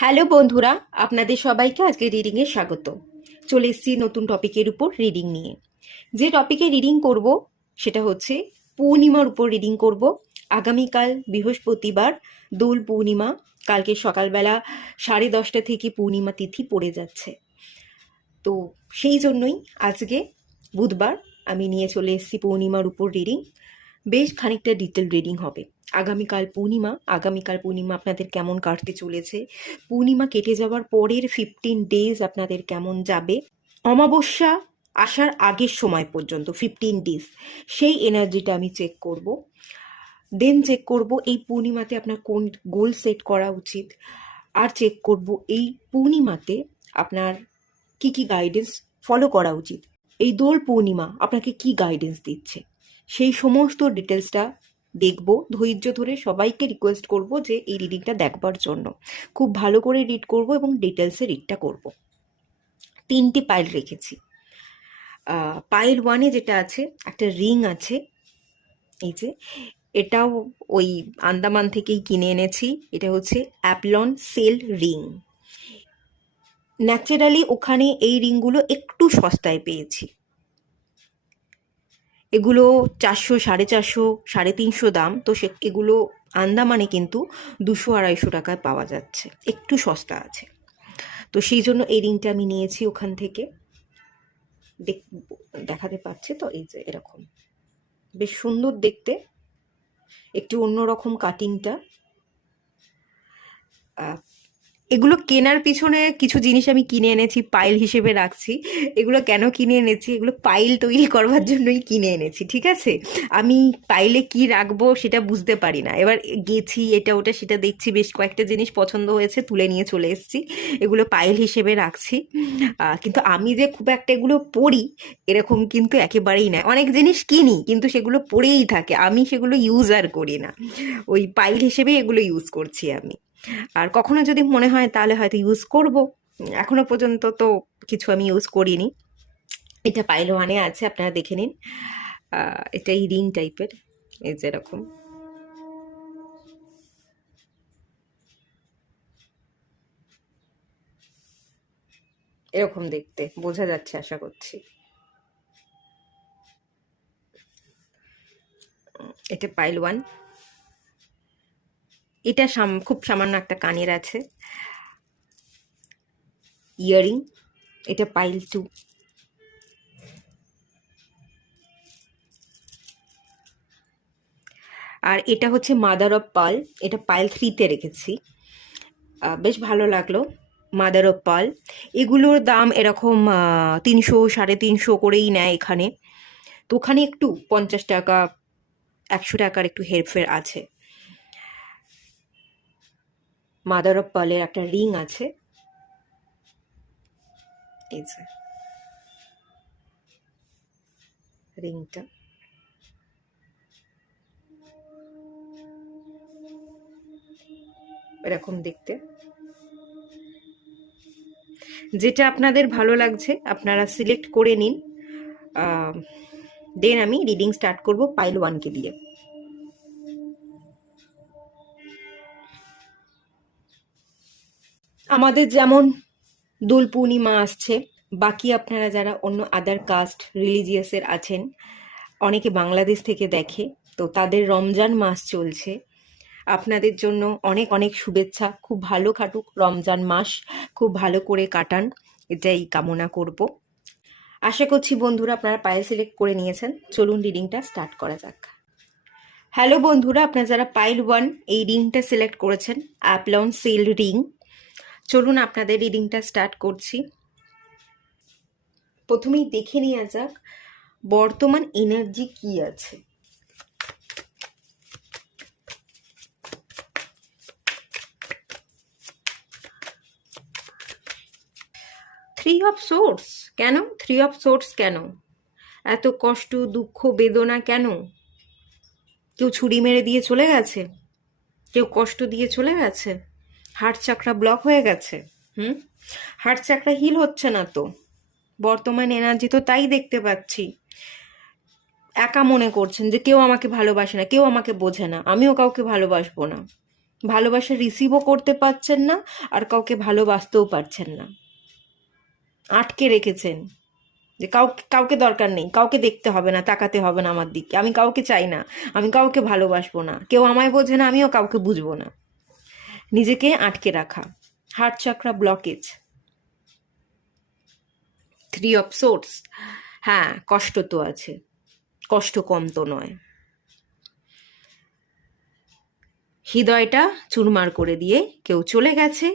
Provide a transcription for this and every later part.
Hello বন্ধুরা, আপনাদের সবাইকে আজকে রিডিংয়ে স্বাগত। চলে এসেছি নতুন টপিকের উপর রিডিং নিয়ে। যে টপিকে রিডিং করব সেটা হচ্ছে পূর্ণিমার উপর রিডিং করব। আগামীকাল বৃহস্পতিবার দোল পূর্ণিমা। কালকে সকালবেলা 10:30 থেকে পূর্ণিমা তিথি পড়ে যাচ্ছে। তো সেই জন্যই আজকে বুধবার আমি নিয়ে চলে এসেছি পূর্ণিমার উপর রিডিং। বেশ খানিকটা ডিটেল রিডিং হবে। আগামীকাল পূর্ণিমা আপনাদের কেমন কাটতে চলেছে, পূর্ণিমা কেটে যাওয়ার পরের 15 ডেজ আপনাদের কেমন যাবে, অমাবস্যা আসার আগের সময় পর্যন্ত 15 ডেজ সেই এনার্জিটা আমি চেক করব। দেন চেক করব এই পূর্ণিমাতে আপনার কোন গোল সেট করা উচিত, আর চেক করব এই পূর্ণিমাতে আপনার কি কি গাইডেন্স ফলো করা উচিত। এই দোল পূর্ণিমা আপনাকে কি গাইডেন্স দিচ্ছে সেই সমস্ত ডিটেলসটা দেখব। ধৈর্য ধরে সবাইকে রিকোয়েস্ট করব যে এই রিডিংটা দেখবার জন্য। খুব ভালো করে রিড করব এবং ডিটেলসে রিডটা করব। 3টে পাইল রেখেছি। পাইল 1-এ যেটা আছে একটা রিং আছে, এই যে এটাও ওই আন্দামান থেকেই কিনে এনেছি। এটা হচ্ছে অ্যাপলন সেল রিং। ন্যাচারালি ওখানে এই রিংগুলো একটু সস্তায় পেয়েছি। এগুলো 400, 450, 350 দাম। তো এগুলো আন্দামানে কিন্তু 200-250 টাকায় পাওয়া যাচ্ছে, একটু সস্তা আছে। তো সেই জন্য এই রিংটা আমি নিয়েছি ওখান থেকে। দেখাতে পাচ্ছি তো, এই যে এরকম বেশ সুন্দর দেখতে, একটু অন্যরকম কাটিংটা। এগুলো কেনার পিছনে কিছু জিনিস আমি কিনে এনেছি, পাইল হিসেবে রাখছি। এগুলো কেন কিনে এনেছি, এগুলো পাইল তৈরি করবার জন্যই কিনে এনেছি, ঠিক আছে? আমি পাইলে কি রাখবো সেটা বুঝতে পারি না। এবার গেছি এটা ওটা সেটা দেখছি, বেশ কয়েকটা জিনিস পছন্দ হয়েছে, তুলে নিয়ে চলে এসেছি। এগুলো পাইল হিসেবে রাখছি। কিন্তু আমি যে খুব একটা এগুলো পড়ি এরকম কিন্তু একেবারেই না। অনেক জিনিস কিনি কিন্তু সেগুলো পড়েই থাকে, আমি সেগুলো ইউজ আর করি না। ওই পাইল হিসেবেই এগুলো ইউজ করছি আমি। আর কখনো যদি মনে হয় তাহলে হয়তো ইউজ করব। এখনো পর্যন্ত তো কিছু আমি ইউজ করিনি। এটা পাইল 1-এ আছে, আপনারা দেখে নিন। এটা এই রিং টাইপের, এই যে এরকম। এরকম দেখতে বোঝা যাচ্ছে আশা করছি। এটা পাইল 1। এটা খুব সামান্য একটা কানের আছে, ইয়ারিং। এটা পাইল 2। আর এটা হচ্ছে মাদার অফ পার্ল। এটা পাইল 3-তে রেখেছি। বেশ ভালো লাগলো, মাদার অফ পার্ল। এগুলোর দাম এরকম 300, 350 করেই নেয় এখানে। তো ওখানে একটু 50 টাকা, 100 টাকার একটু হেরফের আছে। মাদার অফ পার্লের একটা রিং আছে, এই যে রিংটা। এরকম দেখতে। যেটা আপনাদের ভালো লাগছে আপনারা সিলেক্ট করে নিন। দেন আমি রিডিং স্টার্ট করব পাইল 1-কে দিয়ে। আমাদের যেমন দোল পূর্ণিমা আসছে, বাকি আপনারা যারা অন্য আদার কাস্ট রিলিজিয়াসের আছেন, অনেকে বাংলাদেশ থেকে দেখে, তো তাদের রমজান মাস চলছে। আপনাদের জন্য অনেক অনেক শুভেচ্ছা। খুব ভালো কাটুক রমজান মাস, খুব ভালো করে কাটান, এটাই কামনা করব। আশা করছি বন্ধুরা আপনারা পাইল সিলেক্ট করে নিয়েছেন। চলুন রিডিংটা স্টার্ট করা যাক। হ্যালো বন্ধুরা, আপনারা যারা পাইল 1 এই রিংটা সিলেক্ট করেছেন, অ্যাপলন সেল রিং, চলুন আপনাদের রিডিংটা স্টার্ট করছি। প্রথমেই দেখে নেওয়া যাক বর্তমান এনার্জি কি আছে। থ্রি অফ সোর্স কেন? থ্রি অফ সোর্স কেন? এত কষ্ট, দুঃখ, বেদনা কেন? কেউ ছুরি মেরে দিয়ে চলে গেছে, কেউ কষ্ট দিয়ে চলে গেছে, হার্ট চাকরা ব্লক হয়ে গেছে। হার্ট চাকরা হিল হচ্ছে না তো। বর্তমান এনার্জি তো তাই দেখতে পাচ্ছি। একা মনে করছেন যে কেউ আমাকে ভালোবাসে না, কেউ আমাকে বোঝে না, আমিও কাউকে ভালোবাসবো না। ভালোবাসা রিসিভও করতে পারছেন না, আর কাউকে ভালোবাসতেও পারছেন না, আটকে রেখেছেন যে কাউকে কাউকে দরকার নেই, কাউকে দেখতে হবে না, তাকাতে হবে না আমার দিকে, আমি কাউকে চাই না, আমি কাউকে ভালোবাসবো না, কেউ আমায় বোঝে না, আমিও কাউকে বুঝবো না, নিজেকে আটকে রাখা, হার্ট চাকরা ব্লকেজ, 3 অফ সোর্স। হ্যাঁ, কষ্ট তো আছে, কষ্ট কম তো নয়। হৃদয়টা চুরমার করে দিয়ে কেউ চলে গেছে,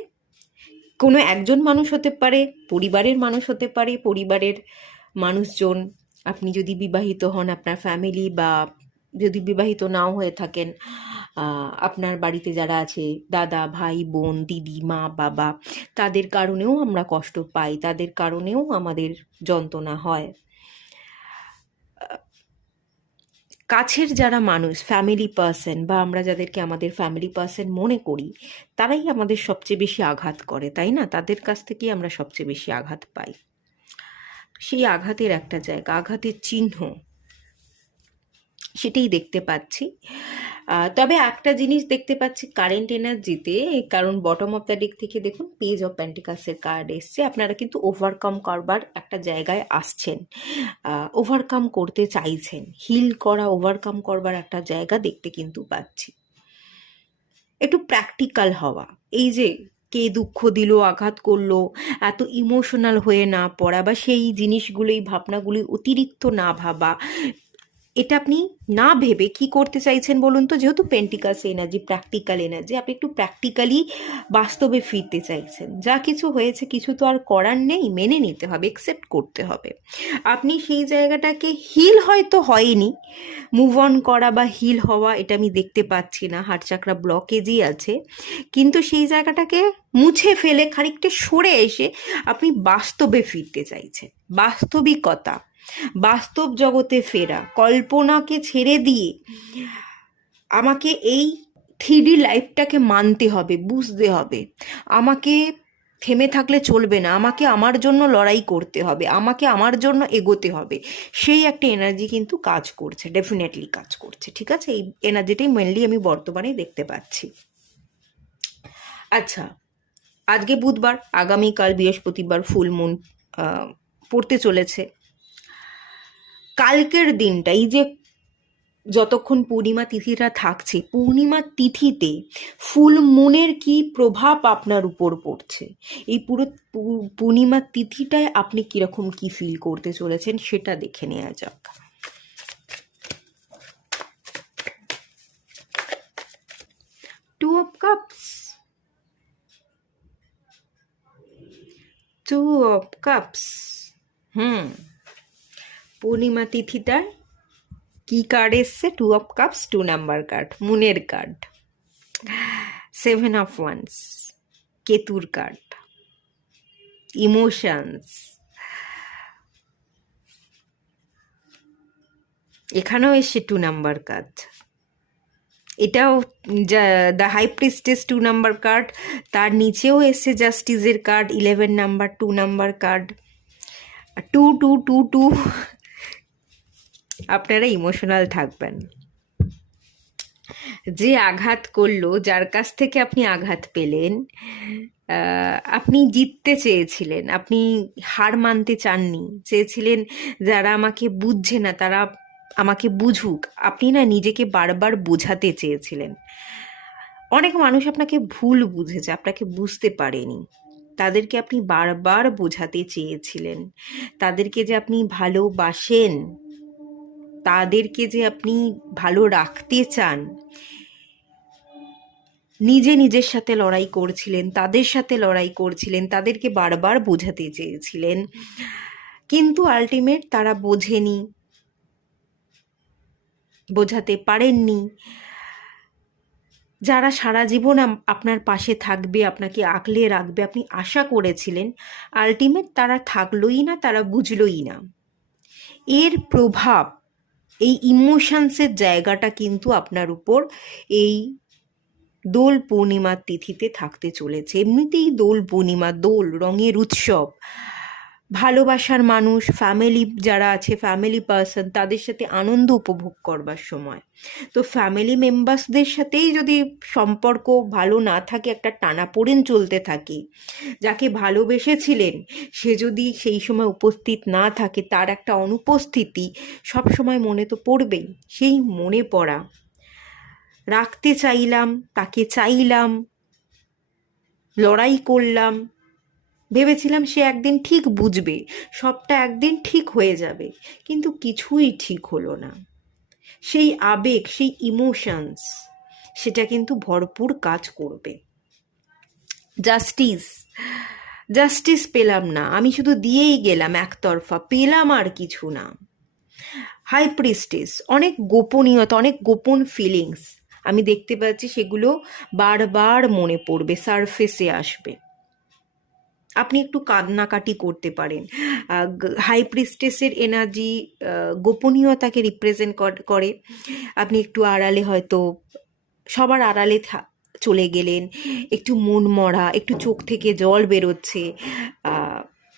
কোনো একজন মানুষ হতে পারে, পরিবারের মানুষ হতে পারে, পরিবারের মানুষজন, আপনি যদি বিবাহিত হন, আপনার ফ্যামিলি, বা যদি বিবাহিত নাও হয়ে থাকেন, আপনার বাড়িতে যারা আছে, দাদা, ভাই, বোন, দিদি, মা, বাবা, তাদের কারণেও আমরা কষ্ট পাই, তাদের কারণেও আমাদের যন্ত্রণা হয়। কাছের যারা মানুষ, ফ্যামিলি পার্সন, বা আমরা যাদেরকে আমাদের ফ্যামিলি পার্সন মনে করি, তারাই আমাদের সবচেয়ে বেশি আঘাত করে, তাই না? তাদের কাছ থেকেই আমরা সবচেয়ে বেশি আঘাত পাই। সেই আঘাতের একটা জায়গা, আঘাতের চিহ্ন, সেটাই দেখতে পাচ্ছি। তবে একটা জিনিস দেখতে পাচ্ছি কারেন্ট এনার্জিতে, কারণ বটম অফ দ্য ডেক থেকে দেখুন পেজ অফ পেন্টিকালসের কার্ড এসছে, আপনারা কিন্তু ওভারকাম করবার একটা জায়গায় আসছেন, ওভারকাম করতে চাইছেন, হিল করা, ওভারকাম করবার একটা জায়গা দেখতে কিন্তু পাচ্ছি। একটু প্র্যাকটিক্যাল হওয়া, এই যে কে দুঃখ দিল, আঘাত করলো, এত ইমোশনাল হয়ে না পড়া, বা সেই জিনিসগুলোই, ভাবনাগুলি অতিরিক্ত না ভাবা, এটা আপনি না ভেবে কি করতে চাইছেন বলুন তো? যেহেতু পেন্টিকালস এনার্জি প্র্যাকটিক্যাল এনার্জি, আপনি একটু প্র্যাকটিক্যালি বাস্তবে ফিরতে চাইছেন। যা কিছু হয়েছে, কিছু তো আর করার নেই, মেনে নিতে হবে, একসেপ্ট করতে হবে। আপনি সেই জায়গাটাকে, হিল হয়তো হয়নি, মুভ অন করা বা হিল হওয়া, এটা আমি দেখতে পাচ্ছি না, হার্ট চাকরা ব্লকেজই আছে, কিন্তু সেই জায়গাটাকে মুছে ফেলে খানিকটা সরে এসে আপনি বাস্তবে ফিরতে চাইছেন, বাস্তবিকতা, বাস্তব জগতে ফেরা, কল্পনাকে ছেড়ে দিয়ে আমাকে এই 3D লাইফটাকে মানতে হবে, বুঝতে হবে, আমাকে থেমে থাকলে চলবে না, আমাকে আমার জন্য লড়াই করতে হবে, আমাকে আমার জন্য এগোতে হবে, সেই একটা এনার্জি কিন্তু কাজ করছে, ডেফিনেটলি কাজ করছে। ঠিক আছে, এই এনার্জিটাই মেনলি আমি বর্তমানে দেখতে পাচ্ছি। আচ্ছা, আজকে বুধবার, আগামীকাল বৃহস্পতিবার ফুল মুন পড়তে চলেছে। কালকের দিনটা, এই যে যতক্ষণ পূর্ণিমা তিথিটা থাকছে, পূর্ণিমা তিথিতে ফুল মুনের কি প্রভাব আপনার উপর পড়ছে, এই পুরো পূর্ণিমা তিথিটায় আপনি কিরকম কি ফিল করতে চলেছেন, সেটা দেখে নেওয়া যাক। Two of cups, two of cups, পূর্ণিমা তিথিটায় কি কার্ড এসছে? 2 অফ কাপস, 2 নাম্বার কার্ড, মুনের কার্ড, 7 অফ ওয়ান্স, কেতুর কার্ড, ইমোশনস, এখানেও এসছে 2 নাম্বার কার্ড, এটাও the high priestess 2 number card, তার নিচেও এসছে জাস্টিসের কার্ড, 11 নাম্বার, 2 নাম্বার কার্ড, 2 আপনারা ইমোশনাল থাকবেন। যে আঘাত করলো, যার কাছ থেকে আপনি আঘাত পেলেন, আপনি জিততে চেয়েছিলেন, আপনি হার মানতে চাননি, চেয়েছিলেন যারা আমাকে বুঝছে না তারা আমাকে বুঝুক, আপনি না নিজেকে বারবার বোঝাতে চেয়েছিলেন। অনেক মানুষ আপনাকে ভুল বুঝেছে, আপনাকে বুঝতে পারেনি, তাদেরকে আপনি বারবার বোঝাতে চেয়েছিলেন, তাদেরকে যে আপনি ভালোবাসেন, তাদেরকে যে আপনি ভালো রাখতে চান, নিজে নিজের সাথে লড়াই করছিলেন, তাদের সাথে লড়াই করছিলেন, তাদেরকে বারবার বোঝাতে চেয়েছিলেন, কিন্তু আলটিমেট তারা বোঝেনি, বোঝাতে পারেননি। যারা সারা জীবন আপনার পাশে থাকবে, আপনাকে আগলে রাখবে, আপনি আশা করেছিলেন, আলটিমেট তারা থাকলোই না, তারা বুঝলোই না। এর প্রভাব, এই ইমোশনসের জায়গাটা কিন্তু আপনার উপর এই দোল পূর্ণিমার তিথিতে থাকতে চলেছে। এমনিতেই দোল পূর্ণিমা, দোল রঙের উৎসব, ভালোবাসার মানুষ, ফ্যামিলি যারা আছে, ফ্যামিলি পার্সন, তাদের সাথে আনন্দ উপভোগ করবার সময়। তো ফ্যামিলি মেম্বার্সদের সাথেই যদি সম্পর্ক ভালো না থাকে, একটা টানাপোড়েন চলতে থাকে, যাকে ভালোবেসেছিলেন সে যদি সেই সময় উপস্থিত না থাকে, তার একটা অনুপস্থিতি সব সময় মনে তো পড়বেই। সেই মনে পড়া, রাখতে চাইলাম, তাকে চাইলাম, লড়াই করলাম, ভেবেছিলাম সে একদিন ঠিক বুঝবে, সবটা একদিন ঠিক হয়ে যাবে, কিন্তু কিছুই ঠিক হলো না। সেই আবেগ, সেই ইমোশনস, সেটা কিন্তু ভরপুর কাজ করবে। জাস্টিস, জাস্টিস পেলাম না, আমি শুধু দিয়েই গেলাম একতরফা, পেলাম আর কিছু না। হাই প্রিস্টেস, অনেক গোপনীয়তা, অনেক গোপন ফিলিংস আমি দেখতে পাচ্ছি, সেগুলো বারবার মনে পড়বে, সারফেসে আসবে। আপনি একটু কান্নাকাটি করতে পারেন। হাই প্রিস্টেসের এনার্জি গোপনীয়তাকে রিপ্রেজেন্ট করে। আপনি একটু আড়ালে, হয়তো সবার আড়ালে চলে গেলেন, একটু মন মরা, একটু চোখ থেকে জল বেরোচ্ছে,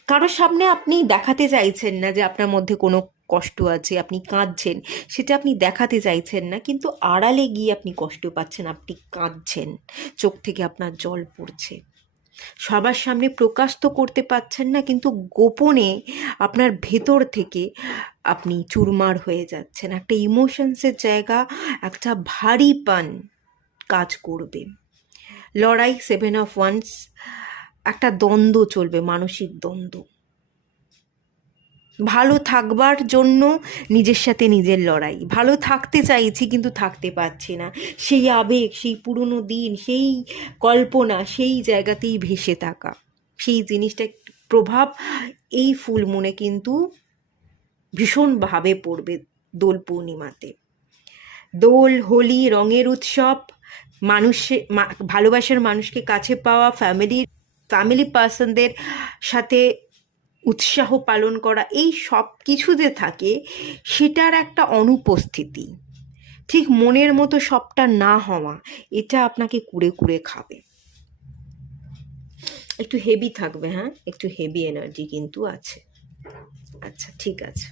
কারোর সামনে আপনি দেখাতে চাইছেন না যে আপনার মধ্যে কোনো কষ্ট আছে, আপনি কাঁদছেন, সেটা আপনি দেখাতে চাইছেন না, কিন্তু আড়ালে গিয়ে আপনি কষ্ট পাচ্ছেন, আপনি কাঁদছেন, চোখ থেকে আপনার জল পড়ছে। সবার সামনে প্রকাশ তো করতে পারছেন না, কিন্তু গোপনে আপনার ভেতর থেকে আপনি চুরমার হয়ে যাচ্ছেন। একটা ইমোশনসের জায়গা, একটা ভারীপন কাজ করবে। লড়াই, 7 of Wands, একটা দ্বন্দ্ব চলবে, মানসিক দ্বন্দ্ব। ভালো থাকবার জন্য নিজের সাথে নিজের লড়াই, ভালো থাকতে চাইছি কিন্তু থাকতে পারছি না, সেই আবেগ, সেই পুরনো দিন, সেই কল্পনা, সেই জায়গাতেই ভেসে থাকা, সেই জিনিসটা প্রভাব এই ফুল মুনে কিন্তু ভীষণভাবে পড়বে দোল পূর্ণিমাতে। দোল, হোলি, রঙের উৎসব, মানুষের ভালোবাসার মানুষকে কাছে পাওয়া, ফ্যামিলি পার্সনদের সাথে উৎসাহ পালন করা, এই সব কিছু যে থাকে সেটার একটা অনুপস্থিতি, ঠিক মনের মতো সবটা না হওয়া, এটা আপনাকে কুড়ে কুড়ে খাবে। একটু হেভি থাকবে, হ্যাঁ, একটু হেভি এনার্জি কিন্তু আছে। আচ্ছা, ঠিক আছে।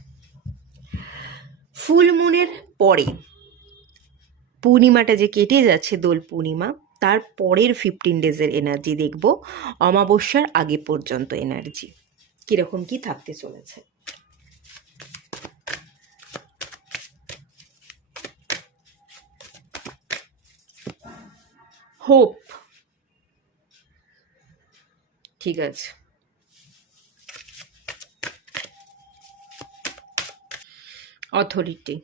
ফুল মুনের পরে পূর্ণিমাটা যে কেটে যাচ্ছে, দোল পূর্ণিমা, তার পরের 15 ডেজের এনার্জি দেখব, অমাবস্যার আগে পর্যন্ত এনার্জি কিরকম কি থাকতে চলেছে। হোপ, ঠিক আছে। অথরিটি,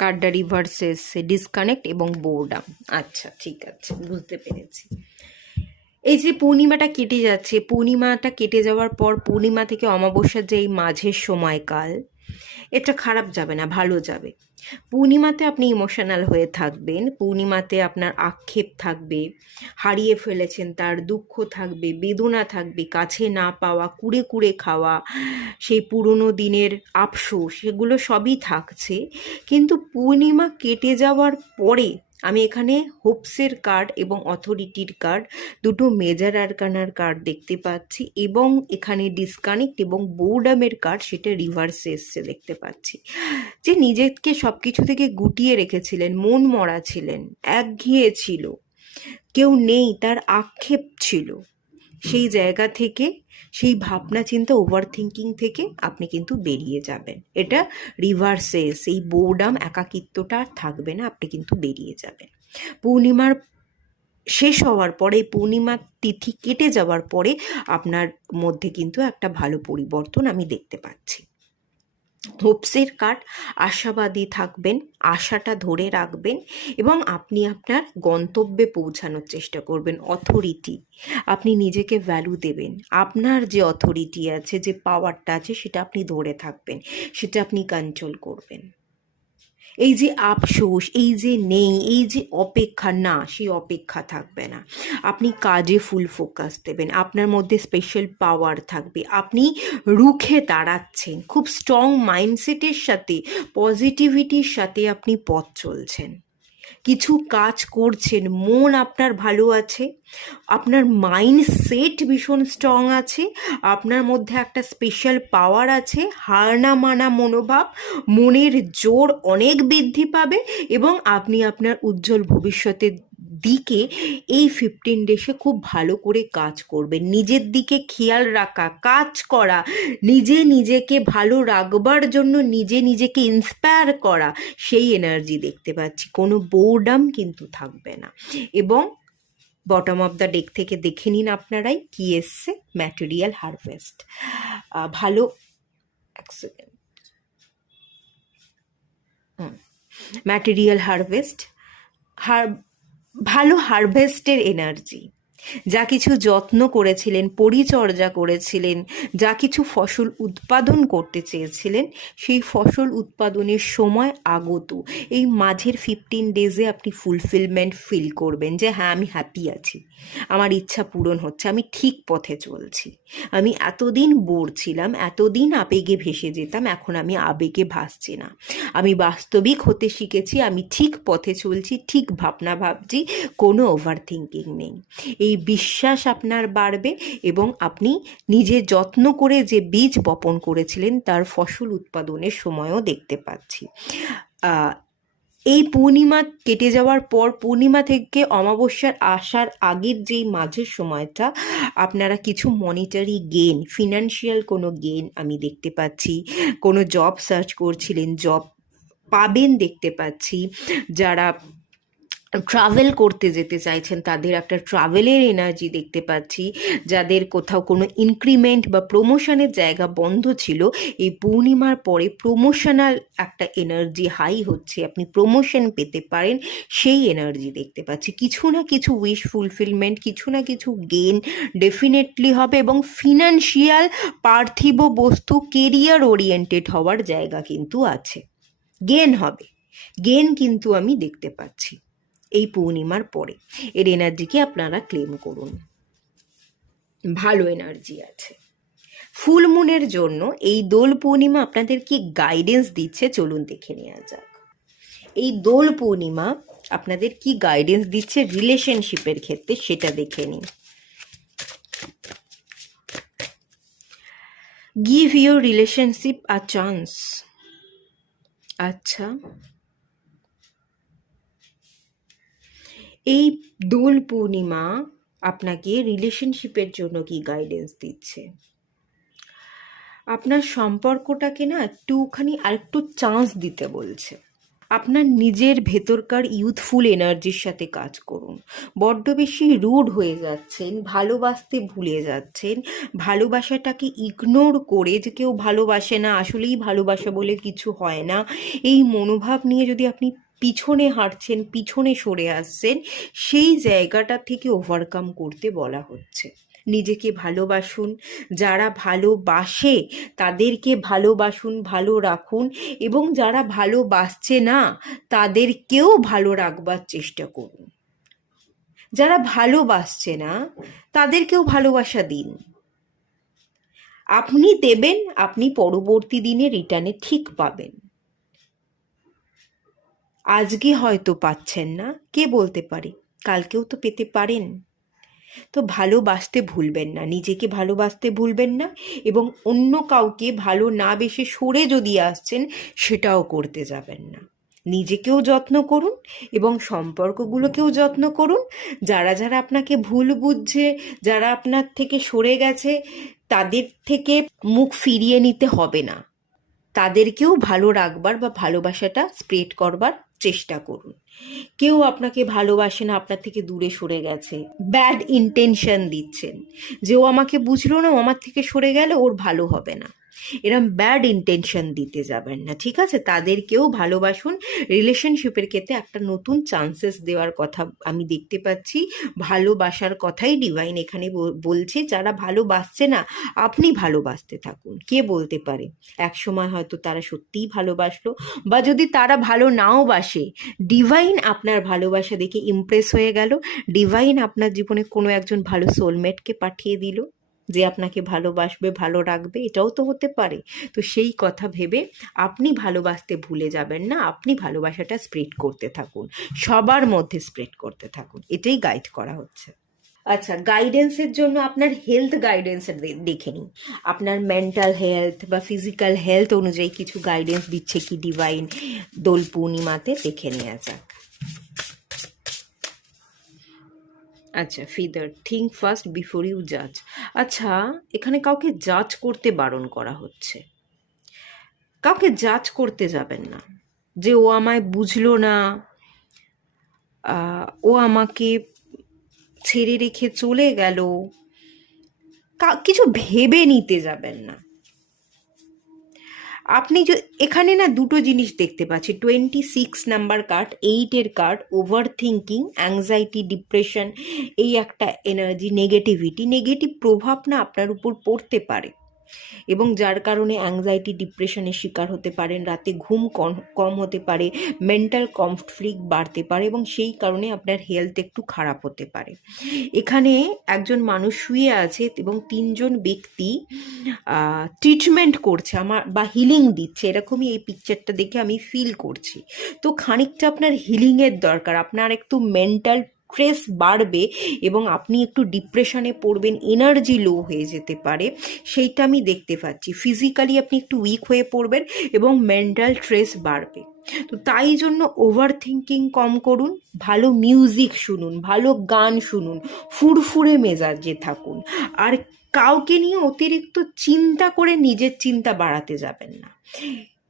কার্ডটা রিভার্সে এসছে, ডিসকানেক্ট এবং বোর্ডাম। আচ্ছা, ঠিক আছে, বুঝতে পেরেছি। এই যে পূর্ণিমাটা কেটে যাচ্ছে, পূর্ণিমাটা কেটে যাওয়ার পর পূর্ণিমা থেকে অমাবস্যার যে এই মাঝের সময়কাল, এটা খারাপ যাবে না, ভালো যাবে। পূর্ণিমাতে আপনি ইমোশনাল হয়ে থাকবেন, পূর্ণিমাতে আপনার আক্ষেপ থাকবে, হারিয়ে ফেলেছেন তার দুঃখ থাকবে, বেদনা থাকবে, কাছে না পাওয়া, কুড়ে কুড়ে খাওয়া, সেই পুরনো দিনের আফসোস, সেগুলো সবই থাকছে। কিন্তু পূর্ণিমা কেটে যাওয়ার পরে আমি এখানে হোপসের কার্ড এবং অথরিটির কার্ড, দুটো মেজর আরকানার কার্ড দেখতে পাচ্ছি, এবং এখানে ডিসকানেক্ট এবং বোর্ডামের কার্ড, সেটা রিভার্সে এসছে দেখতে পাচ্ছি। যে নিজেকে সব কিছু থেকে গুটিয়ে রেখেছিলেন, মন মরা ছিলেন, একঘেয়ে ছিল, কেউ নেই, তার আক্ষেপ ছিল, সেই জায়গা থেকে, সেই ভাবনা চিন্তা, ওভার থিঙ্কিং থেকে আপনি কিন্তু বেরিয়ে যাবেন। এটা রিভার্সে, সেই বোর্ডাম, একাকিত্বটা আর থাকবে না, আপনি কিন্তু বেরিয়ে যাবেন। পূর্ণিমার শেষ হওয়ার পরে, পূর্ণিমার তিথি কেটে যাওয়ার পরে আপনার মধ্যে কিন্তু একটা ভালো পরিবর্তন আমি দেখতে পাচ্ছি। হোপসের কার্ড, আশাবাদী থাকবেন, আশাটা ধরে রাখবেন, এবং আপনি আপনার গন্তব্যে পৌঁছানোর চেষ্টা করবেন। অথরিটি, আপনি নিজেকে ভ্যালু দেবেন, আপনার যে অথরিটি আছে, যে পাওয়ারটা আছে, সেটা আপনি ধরে থাকবেন, সেটা আপনি কন্ট্রোল করবেন। এই যে আফসোস, এই যে নেই, এই যে অপেক্ষা, না, সেই অপেক্ষা থাকবে না। আপনি কাজে ফুল ফোকাস দেবেন, আপনার মধ্যে স্পেশাল পাওয়ার থাকবে, আপনি রুখে দাঁড়াচ্ছেন, খুব স্ট্রং মাইন্ডসেটের সাথে, পজিটিভিটির সাথে আপনি পথ চলছেন। কিছু কাজ করছেন, মন আপনার ভালো আছে, আপনার মাইন্ডসেট ভীষণ স্ট্রং আছে, আপনার মধ্যে একটা স্পেশাল পাওয়ার আছে, হার না মানা মনোভাব, মনের জোর অনেক বৃদ্ধি পাবে এবং আপনি আপনার উজ্জ্বল ভবিষ্যতের দিকে এই 15 ডেজে খুব ভালো করে কাজ করবেন। নিজের দিকে খেয়াল রাখা, কাজ করা, নিজেকে ভালো রাখবার জন্য নিজেকে ইন্সপায়ার করা, সেই এনার্জি দেখতে পাচ্ছি। কোনো বোরডাম কিন্তু থাকবে না। এবং বটম অফ দ্য ডেক থেকে দেখে নিন আপনারাই কি এসছে, ম্যাটেরিয়াল হারভেস্ট। ভালো, এক সেকেন্ড, ম্যাটেরিয়াল হারভেস্ট, ভালো হারভেস্টের এনার্জি। যা কিছু যত্ন করেছিলেন, পরিচর্যা করেছিলেন, যা কিছু ফসল উৎপাদন করতে চেয়েছিলেন, সেই ফসল উৎপাদনের সময় আগত। এই মাঝের 15 ডেজে আপনি ফুলফিলমেন্ট ফিল করবেন যে হ্যাঁ, আমি হ্যাপি আছি, আমার ইচ্ছা পূরণ হচ্ছে, আমি ঠিক পথে চলছি। আমি এতদিন বোর ছিলাম, এতদিন আবেগে ভেসে যেতাম, এখন আমি আবেগে ভাসছি না, আমি বাস্তবিক হতে শিখেছি, আমি ঠিক পথে চলছি, ঠিক ভাবনা ভাবছি, কোনো ওভার থিঙ্কিং নেই। এই বিশ্বাস আপনার বাড়বে এবং আপনি নিজে যত্ন করে যে বীজ বপন করেছিলেন তার ফসল উৎপাদনের সময়ও দেখতে পাচ্ছি। এই পূর্ণিমা কেটে যাওয়ার পর, পূর্ণিমা থেকে অমাবস্যার আসার আগের যেই মাঝের সময়টা, আপনারা কিছু মনিটারি গেন, ফিনান্সিয়াল কোনো গেন আমি দেখতে পাচ্ছি। কোনো জব সার্চ করছিলেন, জব পাবেন দেখতে পাচ্ছি। যারা ট্রাভেল করতে যেতে চাইছেন তাদের একটা ট্রাভেলের এনার্জি দেখতে পাচ্ছি। যাদের কোথাও কোনো ইনক্রিমেন্ট বা প্রমোশনের জায়গা বন্ধ ছিল, এই পূর্ণিমার পরে প্রমোশনাল একটা এনার্জি হাই হচ্ছে, আপনি প্রমোশন পেতে পারেন, সেই এনার্জি দেখতে পাচ্ছি। কিছু না কিছু উইশ ফুলফিলমেন্ট, কিছু না কিছু গেন ডেফিনেটলি হবে এবং ফিনান্সিয়াল, পার্থিব বস্তু, কেরিয়ার ওরিয়েন্টেড হওয়ার জায়গা কিন্তু আছে। গেন হবে, গেন কিন্তু আমি দেখতে পাচ্ছি এই পূর্ণিমার পরে। এর এনার্জিকে আপনারা ক্লেম করুন, ভালো এনার্জি আছে। ফুল মুনের জন্য এই দোল পূর্ণিমা আপনাদের কি গাইডেন্স দিচ্ছে, চলুন দেখে নেওয়া যাক। এই দোল পূর্ণিমা আপনাদের কি গাইডেন্স দিচ্ছে রিলেশনশিপের ক্ষেত্রে, সেটা দেখে নিন। Give your relationship a chance. আচ্ছা, এই দোল পূর্ণিমা আপনাকে রিলেশনশিপের জন্য কি গাইডেন্স দিচ্ছে? আপনার সম্পর্কটাকে না একটুখানি আরেকটু চান্স দিতে বলছে। আপনার নিজের ভেতরকার ইউথফুল এনার্জির সাথে কাজ করুন। বড্ড বেশি রুড হয়ে যাচ্ছেন, ভালোবাসতে ভুলে যাচ্ছেন, ভালোবাসাটাকে ইগনোর করে যে কেউ ভালোবাসে না, আসলেই ভালোবাসা বলে কিছু হয় না, এই মনোভাব নিয়ে যদি আপনি পিছনে হাঁটছেন, পিছনে সরে আসছেন, সেই জায়গাটা থেকে ওভারকাম করতে বলা হচ্ছে। নিজেকে ভালোবাসুন, যারা ভালোবাসে তাদেরকে ভালোবাসুন, ভালো রাখুন এবং যারা ভালোবাসছে না তাদেরকেও ভালো রাখবার চেষ্টা করুন। যারা ভালোবাসছে না তাদেরকেও ভালোবাসা দিন। আপনি দেবেন, আপনি পরবর্তী দিনে রিটার্নে ঠিক পাবেন। আজকে হয়তো পাচ্ছেন না, কে বলতে পারে কালকেও তো পেতে পারেন। তো ভালোবাসতে ভুলবেন না, নিজেকে ভালোবাসতে ভুলবেন না এবং অন্য কাউকে ভালো না বেসে সরে যদি আসছেন সেটাও করতে যাবেন না। নিজেকেও যত্ন করুন এবং সম্পর্কগুলোকেও যত্ন করুন। যারা আপনাকে ভুল বুঝছে, যারা আপনার থেকে সরে গেছে, তাদের থেকে মুখ ফিরিয়ে নিতে হবে না। তাদেরকেও ভালো রাখবার বা ভালোবাসাটা স্প্রেড করবার চেষ্টা করুন। কেউ আপনাকে ভালোবাসে না, আপনার থেকে দূরে সরে গেছে, ব্যাড ইন্টেনশন দিচ্ছেন যে ও আমাকে বুঝলো না, ও আমার থেকে সরে গেলে ওর ভালো হবে না, এরম ব্যাড ইন্টেনশন দিতে যাবেন না, ঠিক আছে? তাদেরকেও ভালোবাসুন। রিলেশনশিপের ক্ষেত্রে একটা নতুন চান্সেস দেওয়ার কথা আমি দেখতে পাচ্ছি, ভালোবাসার কথাই ডিভাইন এখানে বলছে। যারা ভালোবাসছে না, আপনি ভালোবাসতে থাকুন। কে বলতে পারে একসময় হয়তো তারা সত্যিই ভালোবাসলো, বা যদি তারা ভালো নাও বাসে, ডিভাইন আপনার ভালোবাসা দেখে ইমপ্রেস হয়ে গেল, ডিভাইন আপনার জীবনে কোনো একজন ভালো সোলমেটকে পাঠিয়ে দিল। যে আপনাকে ভালোবাসবে, ভালো রাখবে, এটাও তো হতে পারে। তো সেই কথা ভেবে আপনি ভালোবাসতে ভুলে যাবেন না, আপনি ভালোবাসাটা স্প্রেড করতে থাকুন, সবার মধ্যে স্প্রেড করতে থাকুন, এটাই গাইড করা হচ্ছে। আচ্ছা, গাইডেন্সের জন্য আপনার হেলথ গাইডেন্সের দেখে নিন, আপনার মেন্টাল হেলথ বা ফিজিক্যাল হেলথ অনুযায়ী কিছু গাইডেন্স দিচ্ছে কি ডিভাইন দোল পূর্ণিমাতে, দেখে নেওয়া যাক। আচ্ছা, feather, think first before you জাজ। আচ্ছা, এখানে কাউকে জাজ করতে বারণ করা হচ্ছে, কাউকে জাজ করতে যাবেন না, যে ও আমায় বুঝলো না, ও আমাকে ছেড়ে রেখে চলে গেল, কিছু ভেবে নিতে যাবেন না। আপনি এখানে না দুটো জিনিস দেখতে পাচ্ছি, 26 নাম্বার কার্ড, 8-এর card, overthinking, anxiety, depression, এই একটা এনার্জি, নেগেটিভ প্রভাব না আপনার উপর পড়তে পারে, এবং যার কারণে অ্যাংজাইটি ডিপ্রেশনের শিকার হতে পারেন, রাতে ঘুম কম হতে পারে, মেন্টাল কনফ্লিক্ট বাড়তে পারে, এবং সেই কারণে আপনার হেলথ একটু খারাপ হতে পারে। এখানে একজন মানুষ শুয়ে আছে এবং 3জন ব্যক্তি ট্রিটমেন্ট করছে আমার বা হিলিং দিচ্ছে, এরকমই এই পিকচারটা দেখে আমি ফিল করছি। তো খানিকটা আপনার হিলিংয়ের দরকার, আপনার একটু মেন্টাল স্ট্রেস বাড়বে এবং আপনি একটু ডিপ্রেশনে পড়বেন, এনার্জি লো হয়ে যেতে পারে, সেইটা আমি দেখতে পাচ্ছি। ফিজিক্যালি আপনি একটু উইক হয়ে পড়বেন এবং মেন্টাল স্ট্রেস বাড়বে। তো তাই জন্য ওভার থিঙ্কিং কম করুন, ভালো মিউজিক শুনুন, ভালো গান শুনুন, ফুরফুরে মেজাজে থাকুন, আর কাউকে নিয়ে অতিরিক্ত চিন্তা করে নিজের চিন্তা বাড়াতে যাবেন না।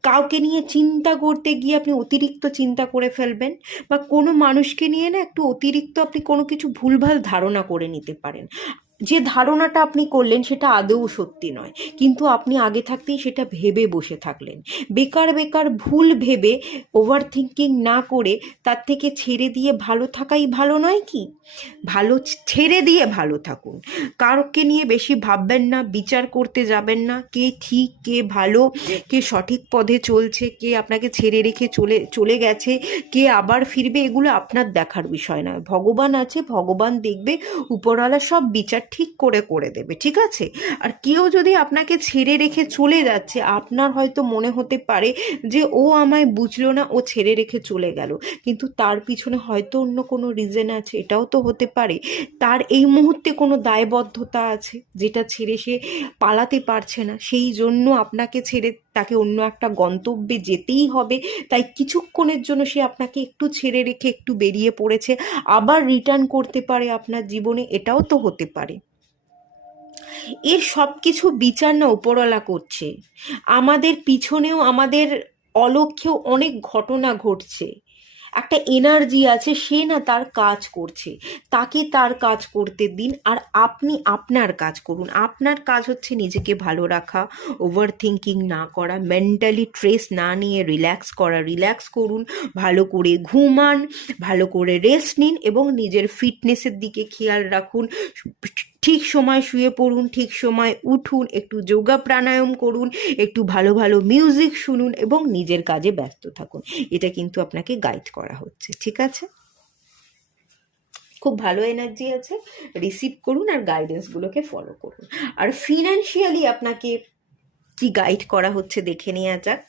কাউকে নিয়ে চিন্তা করতে গিয়ে আপনি অতিরিক্ত চিন্তা করে ফেলবেন, বা কোনো মানুষকে নিয়ে না একটু অতিরিক্ত আপনি কোনো কিছু ভুলভাল ধারণা করে নিতে পারেন, যে ধারণাটা আপনি করলেন সেটা আদৌ সত্যি নয়, কিন্তু আপনি আগে থাকতেই সেটা ভেবে বসে থাকলেন। বেকার ভুল ভেবে ওভার থিঙ্কিং না করে তার থেকে ছেড়ে দিয়ে ভালো থাকাই ভালো নয় কি? ছেড়ে দিয়ে ভালো থাকুন, কারোকে নিয়ে বেশি ভাববেন না, বিচার করতে যাবেন না, কে ঠিক কে ভালো, কে সঠিক পথে চলছে, কে আপনাকে ছেড়ে রেখে চলে গেছে, কে আবার ফিরবে, এগুলো আপনার দেখার বিষয় নয়। ভগবান আছে, ভগবান দেখবে, উপরওয়ালা সব বিচার ঠিক করে দেবে, ঠিক আছে? আর কেউ যদি আপনাকে ছেড়ে রেখে চলে যাচ্ছে, আপনার হয়তো মনে হতে পারে যে ও আমায় বুঝলো না, ও ছেড়ে রেখে চলে গেল, কিন্তু তার পিছনে হয়তো অন্য কোনো রিজন আছে, এটাও তো হতে পারে। তার এই মুহূর্তে কোনো দায়বদ্ধতা আছে যেটা ছেড়ে সে পালাতে পারছে না, সেই জন্য আপনাকে ছেড়ে তাকে অন্য একটা গন্তব্যে যেতেই হবে, তাই কিছুক্ষণের জন্য সে আপনাকে একটু ছেড়ে রেখে একটু বেরিয়ে পড়েছে, আবার রিটার্ন করতে পারে আপনার জীবনে, এটাও তো হতে পারে। এর সব কিছু বিচার না উপরওয়ালা করছে, আমাদের পিছনেও আমাদের অলক্ষ্যেও অনেক ঘটনা ঘটছে, একটা এনার্জি আছে, সে না তার কাজ করছে, তাকে তার কাজ করতে দিন, আর আপনি আপনার কাজ করুন। আপনার কাজ হচ্ছে নিজেকে ভালো রাখা, ওভার থিঙ্কিং না করা, মেন্টালি স্ট্রেস না নিয়ে রিল্যাক্স করুন, ভালো করে ঘুমান, ভালো করে রেস্ট নিন, এবং নিজের ফিটনেসের দিকে খেয়াল রাখুন, ঠিক সময় শুয়ে পড়ুন, ঠিক সময় উঠুন, একটু যোগা প্রাণায়াম করুন, একটু ভালো মিউজিক শুনুন, এবং নিজের কাজে ব্যস্ত থাকুন। এটা কিন্তু আপনাকে গাইড করা হচ্ছে, ঠিক আছে? খুব ভালো এনার্জি আছে, রিসিভ করুন আর গাইডেন্সগুলোকে ফলো করুন। আর ফিনান্সিয়ালি আপনাকে কি গাইড করা হচ্ছে দেখে নেওয়া যাক।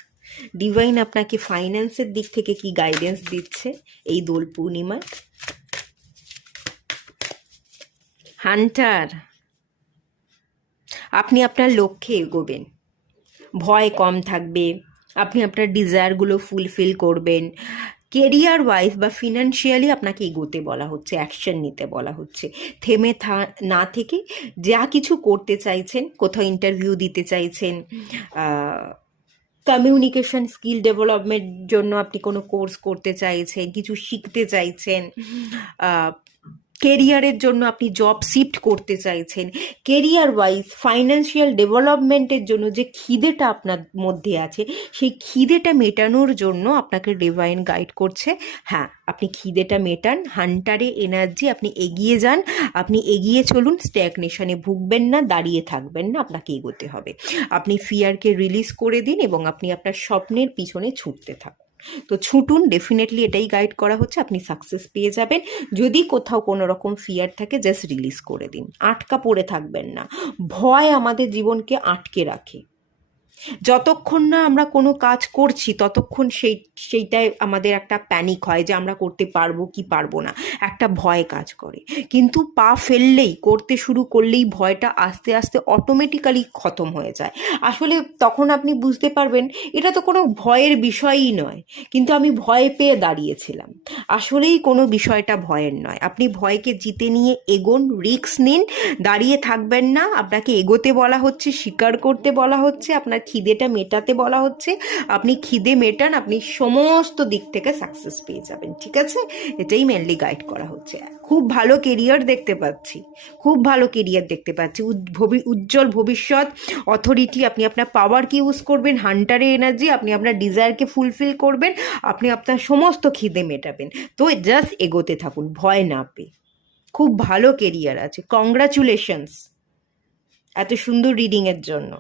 ডিভাইন আপনাকে ফাইন্যান্সের দিক থেকে কি গাইডেন্স দিচ্ছে এই দোল পূর্ণিমায়। হান্টার, আপনি আপনার লক্ষ্যে এগোবেন, ভয় কম থাকবে, আপনি আপনার ডিজায়ারগুলো ফুলফিল করবেন। কেরিয়ার ওয়াইজ বা ফিনান্সিয়ালি আপনাকে এগোতে বলা হচ্ছে, অ্যাকশন নিতে বলা হচ্ছে, থেমে না থেকে যা কিছু করতে চাইছেন, কোথাও ইন্টারভিউ দিতে চাইছেন, কমিউনিকেশন স্কিল ডেভেলপমেন্ট জন্য আপনি কোনো কোর্স করতে চাইছেন, কিছু শিখতে চাইছেন, কেরিয়ারের জন্য আপনি জব শিফট করতে চাইছেন, কেরিয়ার ওয়াইজ ফাইন্যান্সিয়াল ডেভেলপমেন্টের জন্য যে খিদেটা আপনার মধ্যে আছে, সেই খিদেটা মেটানোর জন্য আপনাকে ডিভাইন গাইড করছে। হ্যাঁ, আপনি খিদেটা মেটান, হান্টারে এনার্জি, আপনি এগিয়ে যান, আপনি এগিয়ে চলুন, স্ট্যাগনেশনে ভুগবেন না, দাঁড়িয়ে থাকবেন না, আপনাকে এগোতে হবে। আপনি ফিয়ারকে রিলিজ করে দিন এবং আপনি আপনার স্বপ্নের পিছনে ছুটতে থাকুন। তো ছুটুন, ডেফিনেটলি এটাই গাইড করা হচ্ছে, আপনি সাকসেস পেয়ে যাবেন। যদি কোথাও কোনো রকম ফিয়ার থাকে জাস্ট রিলিজ করে দিন, আটকা পড়ে থাকবেন না। ভয় আমাদের জীবনকে আটকে রাখে। যতক্ষণ না আমরা কোনো কাজ করছি ততক্ষণ সেইটায় আমাদের একটা প্যানিক হয় যে আমরা করতে পারবো কি পারবো না, একটা ভয় কাজ করে। কিন্তু পা ফেললেই, করতে শুরু করলেই ভয়টা আস্তে আস্তে অটোমেটিক্যালি খতম হয়ে যায়। আসলে তখন আপনি বুঝতে পারবেন এটা তো কোনো ভয়ের বিষয়ই নয়, কিন্তু আমি ভয় পেয়ে দাঁড়িয়েছিলাম। আসলেই কোনো বিষয়টা ভয়ের নয়। আপনি ভয়কে জিতে নিয়ে এগোন, রিস্ক নিন, দাঁড়িয়ে থাকবেন না। আপনাকে এগোতে বলা হচ্ছে, স্বীকার করতে বলা হচ্ছে, আপনার খিদেটা মেটাতে বলা হচ্ছে। আপনি খিদে মেটান, আপনি সমস্ত দিক থেকে সাকসেস পেয়ে যাবেন। ঠিক আছে, এটাই মেনলি গাইড করা হচ্ছে। খুব ভালো কেরিয়ার দেখতে পাচ্ছি, খুব ভালো কেরিয়ার দেখতে পাচ্ছি, উজ্জ্বল ভবিষ্যৎ, অথরিটি। আপনি আপনার পাওয়ারকে ইউজ করবেন, হান্টারের এনার্জি, আপনি আপনার ডিজায়ারকে ফুলফিল করবেন, আপনি আপনার সমস্ত খিদে মেটাবেন। তো জাস্ট এগোতে থাকুন ভয় না পেয়ে। খুব ভালো কেরিয়ার আছে, কংগ্রাচুলেশনস এত সুন্দর রিডিংয়ের জন্য।